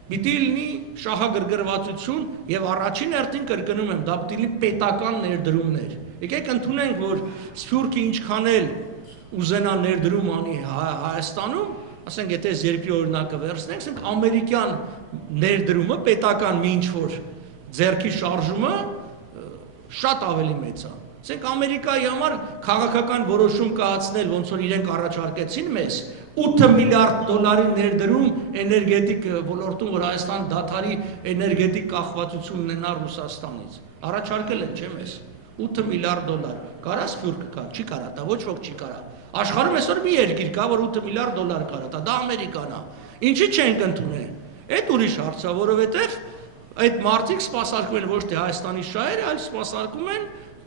Պիտի լինի շահագրգռվածություն եւ առաջին հերթին կրկնում եմ, դա պիտի լինի պետական ներդրումներ։ Եկեք ընդունենք, որ Սփյուռքը ինչքան էլ ուզենա ներդրում անի Հայաստանում, ասենք եթե այս երկրի օրինակը վերցնենք, ասենք ամերիկյան ներդրումը պետական մի ինչ-որ ձեռքի շարժումը շատ ավելի մեծ է։ Ասենք Ամերիկայի համար քաղաքական որոշում կայացնել, ոնց որ իրենք առաջարկեցին մեզ 8 միլիարդ դոլարի ներդրում էներգետիկ ոլորտում, որ Հայաստան դադարի էներգետիկ կախվածություն ունենա Ռուսաստանից։ Առաջարկել են, չէ՞ մեզ 8 միլիարդ դոլար։ Կարա Սփյուռքը կա, չի կարա, դա ոչ ոք չի կարա։ Աշխարհում այսօր մի երկիր կա, որ 8 միլիարդ դոլար կարա, դա Ամերիկան է։ Ինչի չենք ընդունել։ Այդ ուրիշ հարց է, որովհետև այդ մարդիկ սպասարկում են ոչ թե Հայաստանի շահերը, այլ սպասարկում են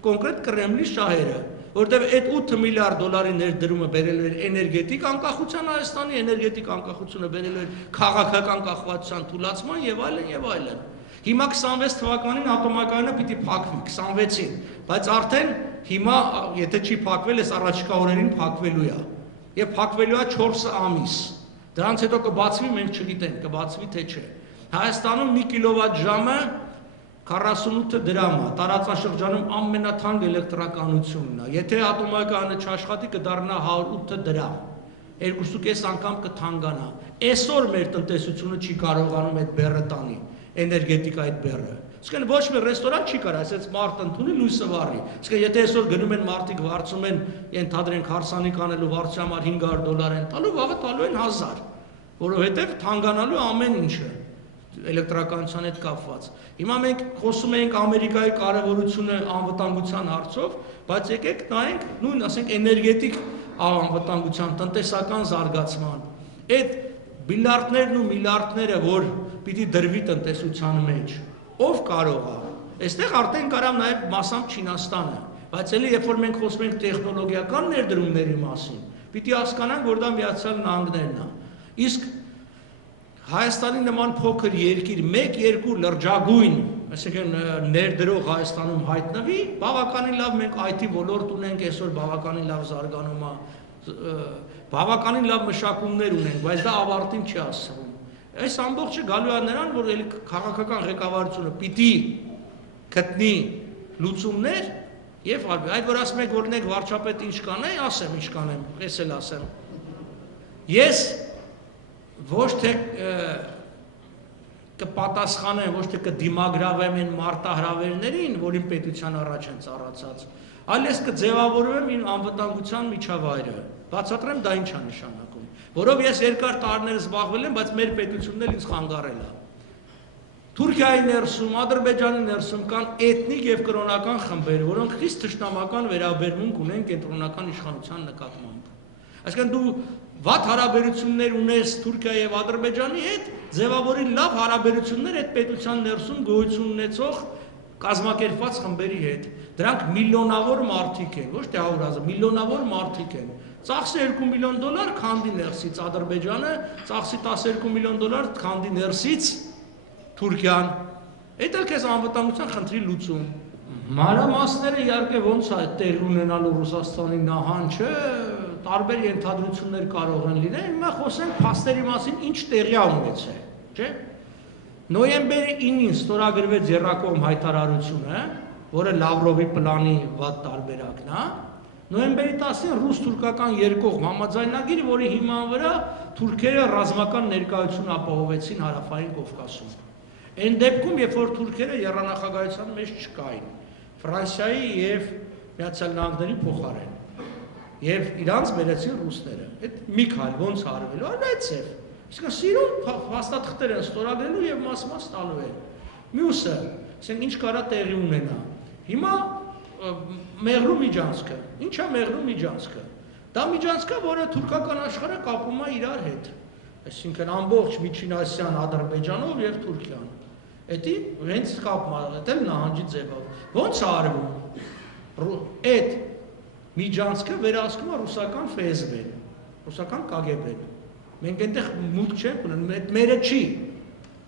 կոնկրետ Կրեմլի շահերը, որտեղ այդ 8 միլիարդ դոլարի ներդրումը բերել էր էներգետիկ անկախության Հայաստանի, էներգետիկ անկախությունը բերել էր քաղաքական կախվածության թուլացման եւ այլն եւ այլն։ Հիմա 26 թվականին ատոմակայանը պիտի փակվի, 26-ին, բայց արդեն հիմա եթե չի փակվել, այս առաջիկա օրերին փակվելու է։ Եվ փակվելու է 4 ամիս։ Դրանից հետո կբացվի, մենք չգիտենք, կբացվի թե չէ։ Հայաստանում 1 կիլովատ ժամը 48 դրամ է, տարածաշրջանում ամենաթանկ էլեկտրականությունն է։ Եթե ատոմակայանը չաշխատի, կդառնա 108 դրամ։ 2.5 անգամ կթանկանա։ Այսօր մեր տնտեսությունը չի կարողանում այդ բեռը տանի, էներգետիկա այդ բեռը։ Իսկ ոչ մի ռեստորան չի կարող, այսպես մարդ ընդունի լույսը վառի։ Իսկ եթե այսօր գնում են մարդիկ վարձում են, ենթադրենք հարսանիք անելու վարձի համար 500 դոլար են տալու, վաղը տալու են 1000, որովհետև թանկանալու ամեն ինչը էլեկտրականության հետ կապված։ Հիմա մենք խոսում ենք Ամերիկայի կարևորությունը անվտանգության հարցով, բայց եկեք նայենք նույն, ասենք, էներգետիկ անվտանգության, տնտեսական զարգացման։ Այդ բիլիարդներն ու միլիարդները, որ պիտի դրվի տնտեսության մեջ, ով կարող է։ Այստեղ արդեն կարամ նաև մասամբ Չինաստանը, բայց էլի երբ որ մենք խոսում ենք տեխնոլոգիական ներդրումների մասին, պիտի հասկանանք, որ դա Միացյալ Նահանգներն է։ Իսկ Հայաստանի նման փոքր երկիր 1-2 լրջագույն, այսինքն ներդրող Հայաստանում հայտնվի, բավականին լավ մենք IT ոլորտ ունենք, այսօր բավականին լավ զարգանում է, բավականին լավ մշակումներ ունենք, բայց դա ավարտին չի հասցվում։ Այս ամբողջը գալու է նրան, որ էլի քաղաքական ղեկավարությունը պիտի գտնի լուծումներ եւ այդ որ ասում եք, որ նեք վարչապետ ինչ կանե, ասեմ ինչ կանեմ, ես էլ ասեմ։ Ես ոչ թե կպատասխանեմ, ոչ թե կդիմագրավեմ այն մարտահրավերներին, որին պետության առաջ են ծառացած, այլ ես կձևավորվեմ իմ անվտանգության միջավայրը, բացատրեմ դա ինչ է նշանակում, որով ես երկար տարիներ զբաղվել եմ, բայց մեր պետությունն էլ ինձ խանգարել է։ Թուրքիայի ներսում, Ադրբեջանի ներսում կան էթնիկ եւ կրոնական խմբեր, որոնք խիստ թշնամական վերաբերմունք ունեն կենտրոնական իշխանության նկատմամբ։ Այսինքն դու վատ հարաբերություններ ունես Թուրքիայի եւ Ադրբեջանի հետ, ձևավորի լավ հարաբերություններ այդ պետության ներսում գոյություն ունեցող կազմակերպված խմբերի հետ։ Դրանք միլիոնավոր մարդիկ են, ոչ թե 100,000, միլիոնավոր մարդիկ են։ Ծախսի 2 միլիոն դոլար քանդի ներսից Ադրբեջանը, ծախսի 12 միլիոն դոլար քանդի ներսից Թուրքիան։ Այդ էլ քեզ անվտանգության խնդրի լուծում։ Մանրամասները իհարկե ոնց է տեղ ունենալու Ռուսաստանի նահանջը, տարբեր ենթադրություններ կարող են լինել, հիմա խոսենք փաստերի մասին, ինչ տեղի է ունեցել, չէ՞։ Նոյեմբերի 9-ին ստորագրվեց երրակողմ հայտարարությունը, որը Լավրովի պլանի վատ տարբերակն է։ Նոյեմբերի 10-ին ռուս-թուրքական երկկողմ համաձայնագիր, որի հիման վրա թուրքերը ռազմական ներկայություն ապահովեցին հարավային Կովկասում։ Այն դեպքում, երբ որ թուրքերը եռանախագահության մեջ չկային, Ֆրանսիայի եւ Միացյալ Նահանգների փոխարեն, եւ իրանց բերեցին ռուսները։ Այդ մի քայլ ոնց արվելու, այդ է։ Իսկ սիրուն փաստաթղթեր են ստորագրելու եւ մաս-մաս տալու են։ Մյուսը, ասենք ինչ կարա տեղի ունենա։ Հիմա մեղրու միջանցքը։ Ինչա մեղրու միջանցքը։ Դա միջանցքը, որը թուրքական աշխարհը կապում է իրար հետ։ Այսինքն ամբողջ Միջինասիան, Ադրբեջանով եւ Թուրքիան։ Էդի հենց կապում է, դա նահանջի ձևով։ Ոնց է արվում։ Այդ միջանցքը վերահսկում է ռուսական ՖՍԲ-ն, ռուսական ԿԳԲ-ն։ Մենք այնտեղ մուտք չենք ունենում, մերը չի։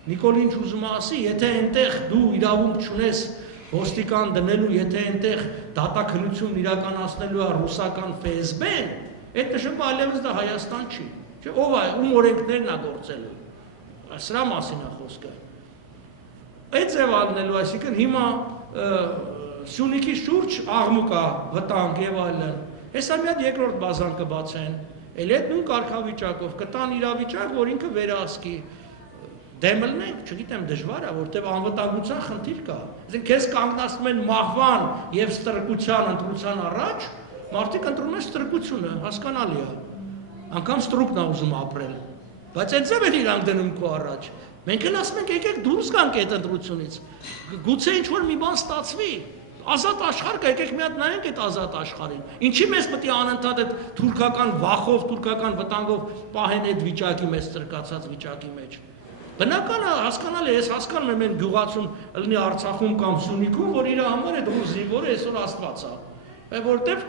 Նիկոլ ինչ ուզում է ասի, եթե այնտեղ դու իրավունք չունես ոստիկան դնելու, եթե այնտեղ դատաքննություն իրականացնելու է ռուսական ՖՍԲ-ն, այդ նշանակում այլևս դա Հայաստան չի։ Չէ, ով է, ում օրենքներն է գործելու։ Սրա մասին է խոսքը։ Այդ ձև ալնելու, այսինքն հիմա Սյունիքի շուրջ աղմուկ է, վտանգ եւ այլն։ Հեսա մի հատ երկրորդ բազան կբացեն, էլ այդ նույն կարգավիճակով կտան իրավիճակ, որ ինքը վերահսկի։ Դեմ լնենք, չգիտեմ, դժվար է, որտեղ անվտանգության խնդիր կա։ Այսինքն քեզ կանգնացնում են մահվան եւ ստրկության ընտրության առաջ, մարդիկ ընտրում են ստրկությունը, հասկանալի է։ Անկամ ստրուկն է ուզում ապրել։ Բայց այդ ձև էլ իրանք դնում քո առաջ։ Մենք էլ ասում ենք, եկեք դուրս գանք այդ ընտրությունից։ Գուցե ինչ որ մի բան ստացվի։ Ազատ աշխարհ կա, եկեք մի հատ նայենք այդ ազատ աշխարհին։ Ինչի մեզ պետք է անընդհատ այդ թուրքական վախով, թուրքական վտանգով պահեն այդ վիճակի մեծ ստրկացած վիճակի մեջ։ Բնական է, հասկանալի է, ես հասկանում եմ այն գյուղացուն լինի Արցախում կամ Սյունիքում, որ իր համար այդ ռուս զինվորը այսօր Աստված է։ Որտեվ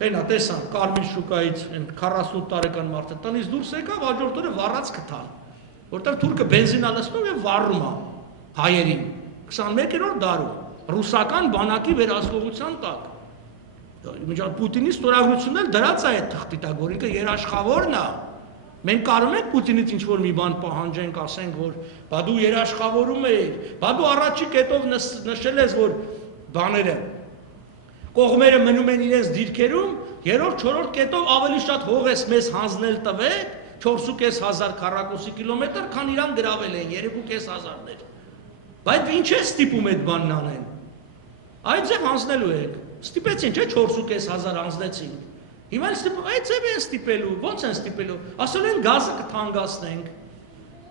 այնա տեսան Կարմիր շուկայից այն 48 տարեկան մարդը տնից դուրս եկավ, հաջորդ օրը վառած գտան։ Որտեվ թուրքը բենզին է լցնում եւ վառում է հայերին 21-րդ դարում ռուսական բանակի վերահսկողության տակ։ Միջալ Պուտինի ստորագրությունն էլ դրած է այդ թղթի տակ, որ ինքը երաշխավորն է։ Մենք կարող ենք Պուտինից ինչ-որ մի բան պահանջենք, ասենք, որ բա դու երաշխավորում ես, բա դու առաջի կետով նշել ես, որ բաները կողմերը մնում են իրենց դիրքերում, երրորդ, չորրորդ կետով ավելի շատ հող ես մեզ հանձնել տվեք, 4.500 քառակուսի կիլոմետր, քան իրան գրավել են 3.500-ներ։ Բայց ինչ է ստիպում այդ բանն անեն։ Այդ ձև հանձնելու եք։ Ստիպեցին, չէ, 4.500 հանձնեցին։ Հիմա ստիպում, այդ ձև են ստիպելու, ո՞նց են ստիպելու։ Ասել են գազը կթանկացնենք։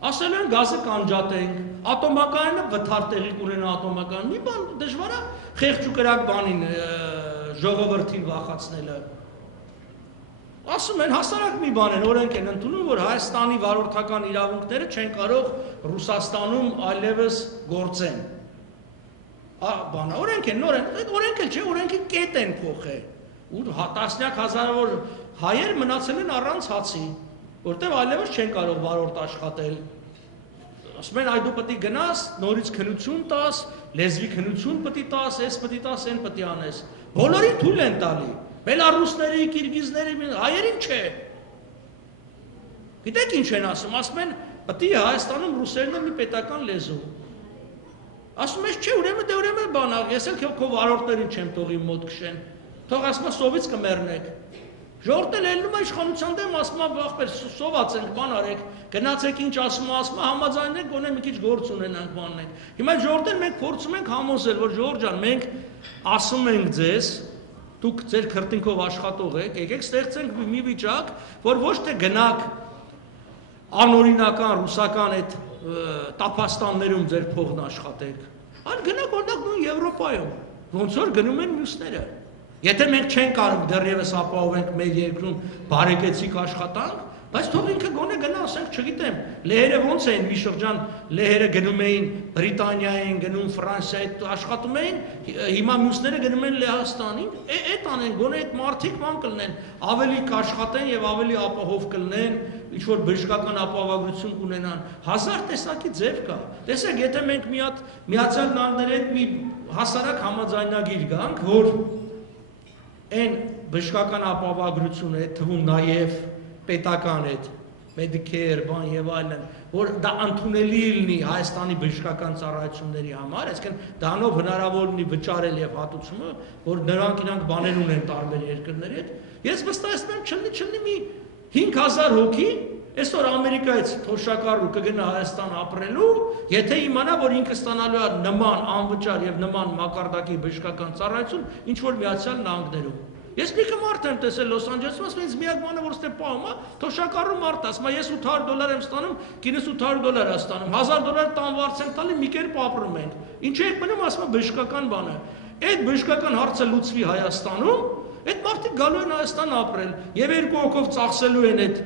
Ասել են գազը կանջատենք, ատոմակայինը վթար տեղի կունենա ատոմակային։ Մի բան դժվար է խեղճ ու կրակ բանին ժողովրդին վախացնելը։ Ասում են հասարակ մի բան են, օրենք են ընդունում, որ Հայաստանի վարորդական իրավունքները չեն կարող Ռուսաստանում այլևս գործեն։ Բան, օրենք են, նոր են, օրենք էլ չէ, օրենքի կետ են փոխել։ Ու տասնյակ հազարավոր հայեր մնացել են առանց հացի, որտեղ այլևս չեն կարող վարորդ աշխատել։ Ասում են, այ դու պետք է գնաս, նորից քննություն տաս, լեզվի քննություն պետք է տաս, էս պետք է տաս, այն պետք է անես։ Բոլորին թույլ են տալի։ Բելարուսների, կիրգիզների, հայերին չէ։ Գիտեք ինչ են ասում, ասում են, պետք է Հայաստանում ռուսերենը մի պետական լեզու։ Ասում ես, չէ, ուրեմն բան, ես էլ քո վարորդներին չեմ թողի մոտ քշեն։ Թող ասում սովից կմեռնեք։ Ժողովուրդն ելնում է իշխանության դեմ, ասում է վախպեր, սոված ենք, բան արեք, գնացեք ինչ ասում է, համաձայնեք, գոնե մի քիչ գործ ունենանք, բանենք։ Հիմա ժողովուրդն մենք փորձում ենք համոզել, որ ժողովուրդ ջան, մենք ասում ենք ձեզ, դուք ձեր քրտինքով աշխատող եք, եկեք ստեղծենք մի վիճակ, որ ոչ թե գնաք անօրինական ռուսական այդ տափաստաններում ձեր փողն աշխատեք, այլ գնաք օրինակ նույն Եվրոպայում, ոնց որ գնում են մյուսները։ Եթե մենք չենք կարող դեռևս ապահովենք մեր երկրում բարեկեցիկ աշխատանք, բայց թող ինքը գոնե գնա, ասենք, չգիտեմ, լեհերը ոնց էին մի շրջան, լեհերը գնում էին Բրիտանիա էին, գնում Ֆրանսիա, աշխատում էին, հիմա մյուսները գնում են Լեհաստանին, այդ անեն, գոնե այդ մարդիկ ման կլնեն, ավելի կաշխատեն եւ ավելի ապահով կլնեն, ինչ որ բժշկական ապահովագրություն կունենան, հազար տեսակի ձև կա։ Տեսեք, եթե մենք մի հատ Միացյալ Նահանգների հետ մի հասարակ համաձայնագիր գանք, որ այն բժշկական ապահովագրությունը, այդ թվում նաև պետական այդ Medicare, բան եւ այլն, որ դա ընդունելի լինի Հայաստանի բժշկական ծառայությունների համար, այսինքն դրանով հնարավոր լինի վճարել եւ հատուցումը, որ նրանք բաներ ունեն տարբեր երկրների հետ։ Ես վստահեցնում եմ չլինի մի 5000 հոգի այսօր Ամերիկայից թոշակառու կգնա Հայաստան ապրելու, եթե իմանա, որ ինքը ստանալու է նման անվճար եւ նման մակարդակի բժշկական ծառայություն ինչ որ Միացյալ Նահանգներում։ Ես մի մարդ եմ տեսել Լոս Անջելեսում, ասում ինձ միակ բանը որ ստե պահում է, թոշակառու մարդ, ասում է ես $800 եմ ստանում, կինս $800 է ստանում, $1000 տան վարձ եմ տալի, մի կերպ ապրում ենք։ Ինչ եք մնում, ասում է բժշկական բանը։ Այդ բժշկական հարցը լուծվի Հայաստանում, այդ մարդիկ գալու են Հայաստան ապրել եւ երկու հոգով ծախսելու են այդ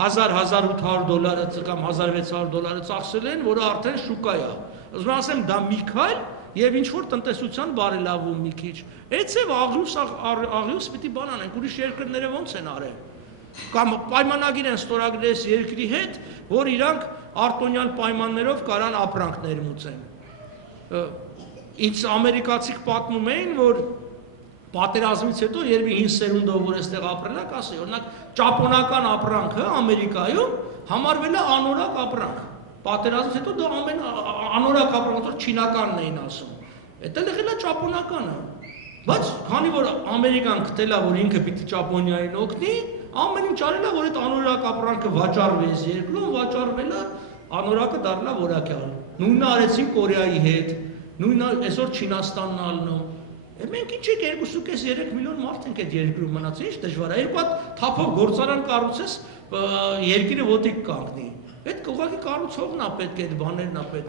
$1000-$1800 կամ $1600 ծախսել են, որը արդեն շուկա է։ Ուզում ասեմ դա մի քայլ եւ ինչ որ տնտեսության բարելավում մի քիչ։ Էցեւ աղյուս պիտի բան անենք, ուրիշ երկրները ոնց են արել։ Կամ պայմանագիր են ստորագրել երկրի հետ, որ իրանք արտոնյալ պայմաններով կարան ապրանք ներմուծեն։ Ինչ ամերիկացիք պատմում էին, որ պատերազմից հետո երբ 5 սերունդով որ այստեղ ապրել եք, ասի, օրինակ ճապոնական ապրանքը Ամերիկայում համարվել է անորակ ապրանք։ Պատերազմից հետո դա ամեն անորակ ապրանք, որ չինականն էին ասում։ Դա եղել է ճապոնականը։ Բայց քանի որ Ամերիկան գտել է, որ ինքը պիտի Ճապոնիային օգնի, ամեն ինչ արել է, որ այդ անորակ ապրանքը վաճառվի այս երկրում, վաճառվել է, անորակը դառնա որակյալ։ Նույնը արեցին Կորեայի հետ, նույնը այսօր Չինաստանն ալնում։ Մենք ինչ եք 2.5-3 միլիոն մարդ ենք այդ երկրում մնացել, ինչ դժվար է։ Երկու հատ թափով գործարան կառուցես, երկիրը ոտիկ կանգնի։ Այդ ուղղակի կառուցողն է պետք է, այդ բաներն է պետք։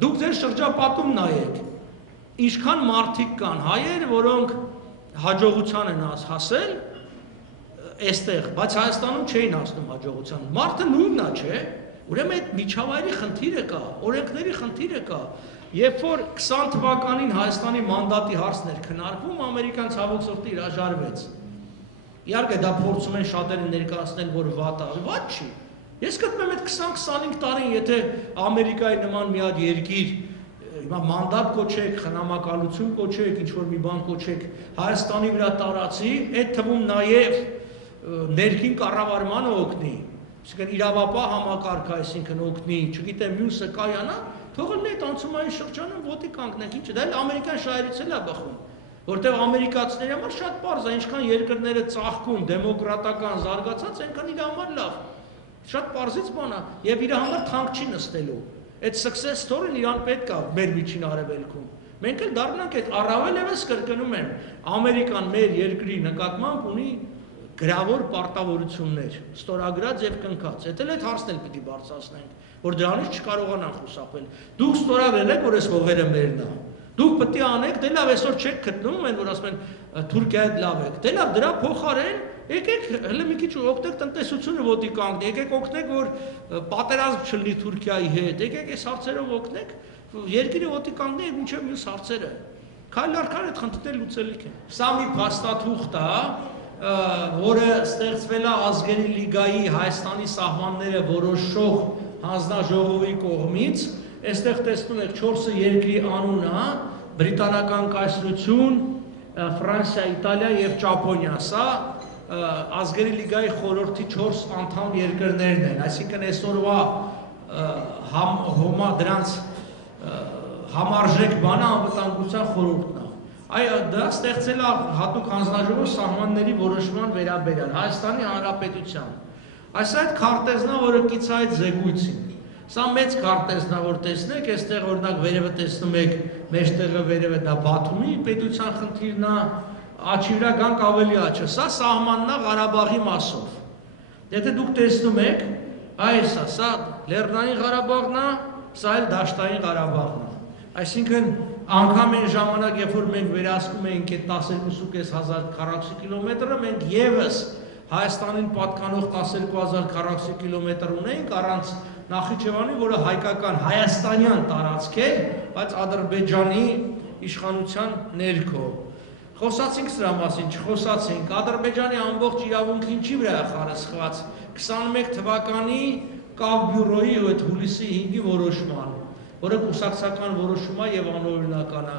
Դուք ձեր շրջապատում նայեք, ինչքան մարդիկ կան, հայեր, որոնք հաջողության են հասել, այստեղ, բայց Հայաստանում չէին հասնում հաջողության։ Մարդը նույնն է, չէ՞։ Ուրեմն այդ միջավայրի խնդիրը կա, օրենքների խնդիրը կա։ Երբ որ 20 թվականին Հայաստանի մանդատի հարցն էր քննարկվում, Ամերիկան ցավոք սրտի հրաժարվեց։ Իհարկե դա փորձում են շատերը ներկայացնել, որ վատ է, վատ չի։ Ես գտնում եմ այդ 20-25 տարին, եթե Ամերիկայի նման մի հատ երկիր հիմա մանդատ կոչեք, խնամակալություն կոչեք, ինչ որ մի բան կոչեք, Հայաստանի վրա տարածի, այդ թվում նաև ներքին կառավարմանը օգնի, այսինքն իրավապահ համակարգը, այսինքն օգնի, չգիտեմ, մյուսը կայանա, թողել այդ անցումային շրջանում ոտի կանգնենք, ինչ դա էլ ամերիկյան շահերից էլ է բխում, որտեղ ամերիկացիների համար շատ պարզ է, ինչքան երկրները ծաղկում, դեմոկրատական զարգացած, այնքան իր համար լավ, շատ պարզից բան է, եւ իր համար թանկ չի նստելու, այդ success story-ն իրան պետք է մեր միջին արևելքում, մենք էլ դառնանք այդ առավել եւս կրկնում եմ, Ամերիկան մեր երկրի նկատմամբ ունի գրավոր պարտավորություններ, ստորագրած եւ կնքած, դա էլ այդ հարցն էլ պիտի բարձրացնենք, որ դրանից չկարողանան խուսափել։ Դուք ստորագրել եք, որ այս հողերը մերն է։ Դուք պետք է անեք, դե լավ, այսօր չեք գտնում, այն որ ասում են Թուրքիայից լավ եք։ Դե լավ, դրա փոխարեն եկեք հələ մի քիչ օգնեք տնտեսությունը ոտի կանգնի, եկեք օգնեք, որ պատերազմ չլինի Թուրքիայի հետ, եկեք այս հարցերով օգնեք, երկիրը ոտի կանգնի եւ մինչեւ մյուս հարցերը։ Քայլ առ քայլ այդ խնդիրները լուծելիք են։ Սա մի փաստաթուղթ է, որը ստեղծվել է Ազգերի լիգայի Հայաստանի սահմանները որոշող հանձնաժողովի կողմից, այստեղ տեսնում եք 4 երկրի անունը, Բրիտանական կայսրություն, Ֆրանսիա, Իտալիա եւ Ճապոնիա, սա Ազգերի լիգայի խորհրդի 4 անդամ երկրներն են, այսինքն այսօրվա դրանց համարժեք բանը անվտանգության խորհուրդն է։ Դա ստեղծել է հատուկ հանձնաժողով սահմանների որոշման վերաբերյալ Հայաստանի Հանրապետության։ Այս այդ քարտեզն է, որը կից է այդ զեկույցին։ Սա մեծ քարտեզն է, որ տեսնեք, այստեղ օրինակ վերևը տեսնում եք, մեջտեղը վերևը դա Բաթումի պետության խնդիրն է, աչի վրա գանք ավելի աչը։ Սա սահմանն է Ղարաբաղի մասով։ Եթե դուք տեսնում եք, այս է, սա Լեռնային Ղարաբաղն է, սա էլ Դաշտային Ղարաբաղն է։ Այսինքն անգամ այն ժամանակ, երբ որ մենք վերահսկում էինք այդ 12.500 քառակուսի կիլոմետրը, մենք եւս Հայաստանին պատկանող 12,000 քառակուսի կիլոմետր ունեինք առանց Նախիջևանի, որը հայկական հայաստանյան տարածք էր, բայց Ադրբեջանի իշխանության ներքո։ Խոսացինք սրա մասին, չխոսացինք, Ադրբեջանի ամբողջ իրավունքը ինչի վրա է խարսխված 21 թվականի Կավբյուրոյի այդ հուլիսի 5-ի որոշման, որը կուսակցական որոշում է եւ անօրինական է։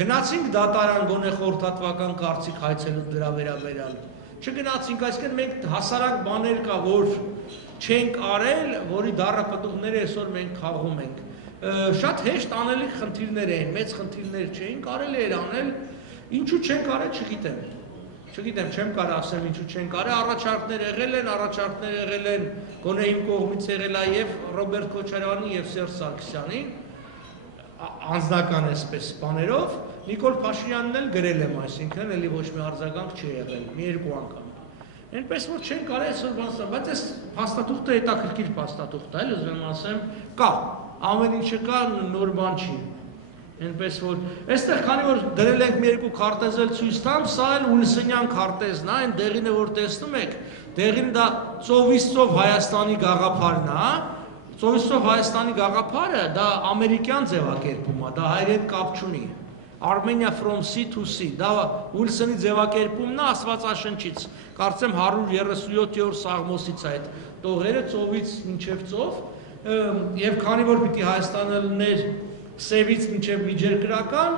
Գնացինք դատարան գոնե խորհրդատվական կարծիք հայցելու դրա վերաբերյալ։ չգնացինք, այսինքն մենք հասարակ բաներ կա, որ չենք արել, որի դառը պտուղները այսօր մենք խաղում ենք։ Շատ հեշտ անելիք խնդիրներ էին, մեծ խնդիրներ չէին, կարելի էր անել, ինչու չենք արել, չգիտեմ, չեմ կարող ասեմ ինչու չենք արել, առաջարկներ եղել են, գոնե իմ կողմից եղել է եւ Ռոբերտ Քոչարյանի եւ Սերժ Սարգսյանի, անձնական այսպես բաներով, Նիկոլ Փաշինյանն էլ գրել եմ, այսինքն էլի ոչ մի արձագանք չի եղել, մի երկու անգամ։ Այնպես որ չենք կարել այսօր բանստան, բայց այս փաստաթուղթը հետաքրքիր փաստաթուղթ է, էլ ուզում եմ ասեմ, կա, ամեն ինչը կա, նոր բան չի։ Այնպես որ այստեղ քանի որ դրել ենք մի երկու քարտեզ էլ ցույց տամ, սա էլ Ուլսենյան քարտեզն է, այն դեղինը որ տեսնում եք, դեղին դա ծովից ծով Հայաստանի գաղափարն է, ծովից ծով Հայաստանի գաղափարը դա ամերիկյան ձևակերպում է, դա հայեր հետ կապ չունի։ Armenia from sea to sea, դա Ուլսենի ձևակերպումն է Աստվածաշնչից, կարծեմ 137-րդ Սաղմոսից այդ տողերը ծովից մինչև ծով, եւ քանի որ պիտի Հայաստանը լիներ սևից մինչև միջերկրական,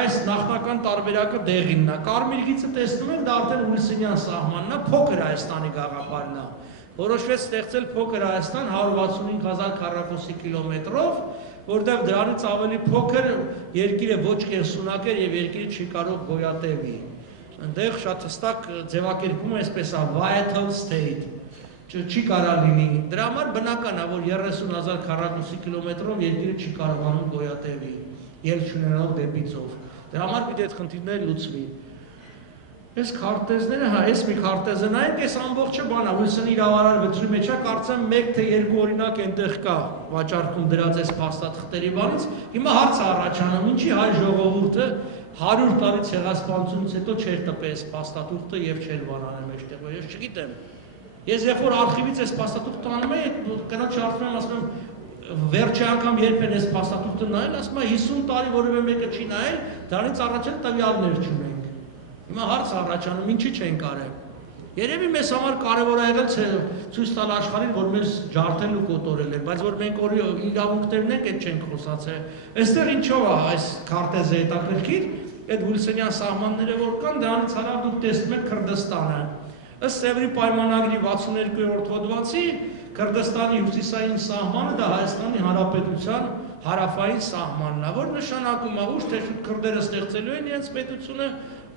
այս նախնական տարբերակը դեղինն է։ Կարմիր գիծը տեսնում եք, դա արդեն Ուլսենյան սահմանն է, փոքր Հայաստանի գաղափարն է։ Որոշվեց ստեղծել փոքր Հայաստան 165,000 քառակուսի կիլոմետրով, որտեղ դրանից ավելի փոքր երկիրը ոչ կենսունակ էր եւ երկիրը չի կարող գոյատևի։ Այնտեղ շատ հստակ ձևակերպումը այսպես է, vital state, չի կարող լինի։ Դրա համար բնական է, որ 30,000 քառակուսի կիլոմետրով երկիրը չի կարողանում գոյատևի, ելք չունենալով դեպի ծով։ Դրա համար պիտի այդ խնդիրները լուծվի։ Այս քարտեզները, հա, այս մի քարտեզը նայենք, այս ամբողջը բանա, Ուլսենի իրավարար վճռի մեջ է, կարծեմ 1 թե 2 օրինակ այնտեղ կա վաճառքում դրած այս փաստաթղթերի բանից։ Հիմա հարց է առաջանում, ինչի հայ ժողովուրդը 100 տարի ցեղասպանությունից հետո չէր տպել այս փաստաթուղթը եւ չէր բանանել մեջտեղ, ես չգիտեմ։ Ես երբ որ արխիվից այս փաստաթուղթը անում եմ, կնոջ հարցում եմ, ասում եմ վերջի անգամ երբ են այս փաստաթուղթը նայել, ասում եմ 50 տարի որևէ մեկը չի նայել, դրանից առաջ էլ տվյալներ չունենք։ Հիմա հարց առաջանում, ինչի չենք արել։ Երևի մեզ համար կարևոր է եղել ցույց տալ աշխարհին, որ մեզ ջարդել ու կոտորել են, բայց որ մենք իրավունքներն ենք, այդ չենք խոսացել։ Այստեղ ինչով է այս քարտեզը հետաքրքիր, այդ Ուլսենյան սահմանները որ կան, դրանից հարավ դուք տեսնում եք Քրդստանը։ Ըստ Սևրի պայմանագրի 62-րդ հոդվածի Քրդստանի հյուսիսային սահմանը դա Հայաստանի Հանրապետության հարավային սահմանն է, որ նշանակում է ուշ թե շուտ քրդերը ստեղծելու են իրենց պետությունը,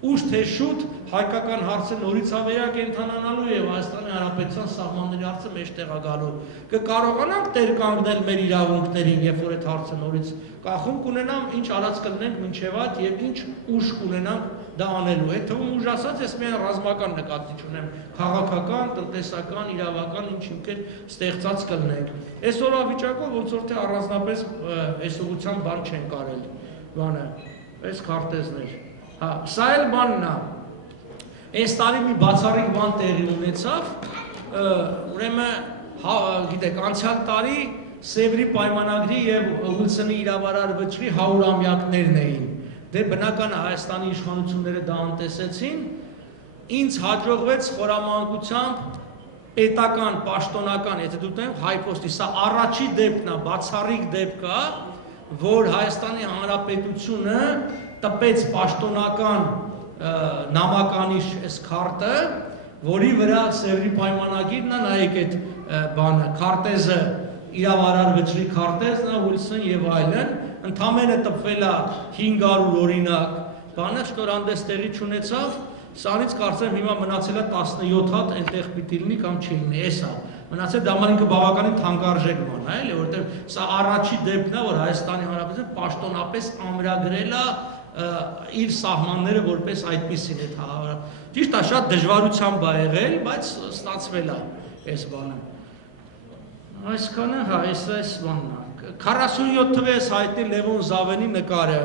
ուշ թե շուտ հայկական հարցը նորից ավերա կենթանանալու եւ Հայաստանի Հանրապետության սահմանների հարցը մեջտեղ գալու։ Կկարողանանք տեր կանգնել մեր իրավունքներին, երբ որ այդ հարցը նորից կախում կունենամ, ինչ արած կլինենք մինչեւ այդ եւ ինչ ուժ կունենանք դա անելու։ Այդ թվում ուժ ասած ես միայն ռազմական նկատի չունեմ, քաղաքական, տնտեսական, իրավական ինչ ինքեր ստեղծած կլինենք։ Այսօրվա վիճակով ոնց որ թե առանձնապես այս ուղղությամբ բան չեն կարել։ Բանը, այս քարտեզներ։ Հա, սա էլ բանն է։ Այս տարի մի բացառիկ բան տեղի ունեցավ, ուրեմն, գիտեք, անցյալ տարի Սևրի պայմանագրի եւ Ուլսենի իրավարար վճռի 100-ամյակներն էին։ Դե բնական է Հայաստանի իշխանությունները դա անտեսեցին, ինձ հաջողվեց խորամանկությամբ պետական, պաշտոնական, եթե դուք հայփոստի, սա առաջի դեպքն է, բացառիկ դեպք է, որ Հայաստանի Հանրապետությունը տպեց պաշտոնական նամականիշ այս քարտը, որի վրա Սևրի պայմանագիրն է, նայեք այդ բանը, քարտեզը, իրավարար վճռի քարտեզն է, Ուլսեն եւ այլն, ընդամենը տպվել է 500 օրինակ, բանը շնորհանդես տեղի չունեցավ, սրանից կարծեմ հիմա մնացել է 17 հատ, այնտեղ պիտի լինի կամ չի լինի, էս է։ Մնացել դա ինքը բավականին թանկարժեք բան է, էլի, որովհետեւ սա առաջի դեպքն է, որ Հայաստանի Հանրապետությունը պաշտոնապես ամրագրել է իր սահմանները որպես այդպիսին է թաղավար։ Ճիշտ է, շատ դժվարությամբ է եղել, բայց ստացվել է այս բանը։ Այսքանը, հա, այս բանն է։ 47 թվերս հայտնի Լևոն Զավենի նկարը։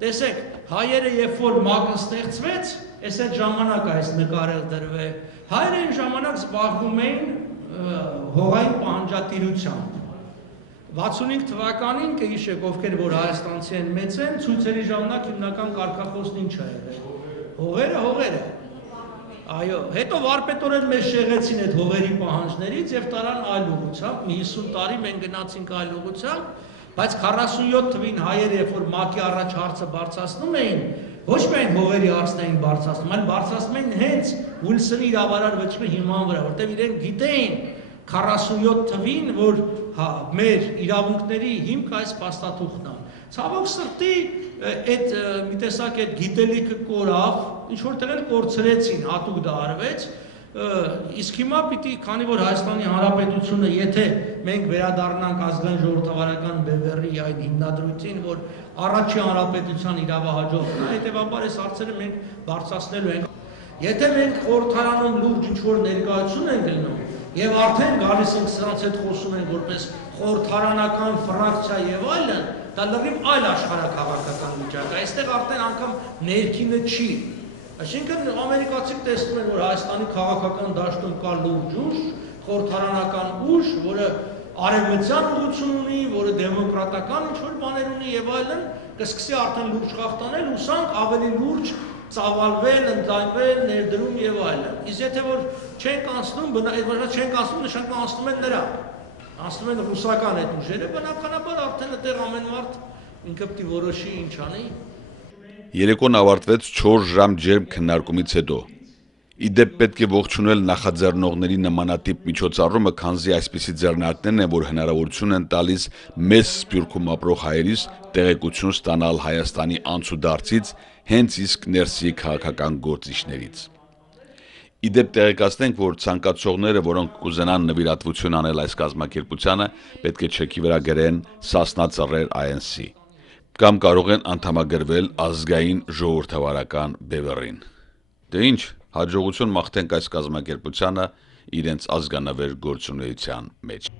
Տեսեք, հայերը երբ որ ՄԱԿ-ը ստեղծվեց, այս այդ ժամանակ այս նկարը դրվել։ Հայերը այն ժամանակ զբաղվում էին հողային պահանջատիրությամբ։ 65 թվականին կհիշեք ովքեր որ հայաստանցի են մեծ են, ցույցերի ժամանակ հիմնական կարգախոսն ինչ է եղել։ Հողերը։ Այո, հետո վարպետորեն մեզ շեղեցին այդ հողերի պահանջներից եւ տարան այլ ուղղությամբ, մի 50 տարի մենք գնացինք այլ ուղղությամբ, բայց 47 թվին հայերը երբ որ ՄԱԿ-ի առաջ հարցը բարձրացնում էին, ոչ միայն հողերի արծնային բարձրացնում, այլ բարձրացնում են հենց Ուիլսոնի իրավարար վճռի հիման վրա, որտեղ իրենք գիտեին 47 թվին, որ մեր իրավունքների հիմքը այս փաստաթուղթն է։ Ցավոք սրտի այդ մի տեսակ այդ գիտելիքը կորավ, ինչ որտեղ էլ կորցրեցին, հատուկ դա արվեց, իսկ հիմա պիտի, քանի որ Հայաստանի Հանրապետությունը, եթե մենք վերադառնանք ազգային ժողովրդավարական բևեռի այն հիմնադրույթին, որ առաջի հանրապետության իրավահաջորդն է, հետևաբար այս հարցերը մենք բարձրացնելու ենք։ Եթե մենք խորհրդարանում լուրջ ինչ-որ ներկայություն ենք լինում եւ արդեն գալիս ենք սրանց հետ խոսում ենք որպես խորհրդարանական ֆրակցիա եւ այլն, դա լրիվ այլ աշխարհակաղակական վիճակ է։ Այստեղ արդեն անգամ ներքինը չի։ Այսինքն ամերիկացիք տեսնում են, որ Հայաստանի քաղաքական դաշտում կա լուրջ ուժ, խորհրդարանական ուժ, որը արևմտյան ուղղություն ունի, որը դեմոկրատական ինչ-որ բաներ ունի եւ այլն, կսկսի արդեն լուրջ խախտանել, ուսանք ավելի լուրջ ծավալվել, ընդլայնվել, ներդրում եւ այլն։ Իսկ եթե որ չենք անցնում, չենք անցնում, նշանակում անցնում են նրա, անցնում են ռուսական այդ ուժերը, բնականաբար արդեն այդտեղ ամեն մարդ ինքը պիտի որոշի ինչ անի։ Երեկոն ավարտվեց 4 ժամ ջերմ քննարկումից հետո։ Իդեպ պետք է ողջունել նախաձեռնողների նմանատիպ միջոցառումը, քանզի այսպիսի ձեռնարկներն են, որ հնարավորություն են տալիս մեծ Սփյուռքում ապրող հայերիս տեղեկություն ստանալ Հայաստանի անցուդարձից, հենց իսկ ներսի քաղաքական գործիչներից։ Իդեպ տեղեկացնենք, որ ցանկացողները, որոնք կուզենան նվիրատվություն անել այս կազմակերպությանը, պետք է չեքի վրա գրեն Սասնա Ծռեր INC կամ կարող են անդամագրվել ազգային ժողովրդավարական բևեռին։ Դե ինչ, հաջողություն մաղթենք այս կազմակերպությանը իրենց ազգանավեր գործունեության մեջ։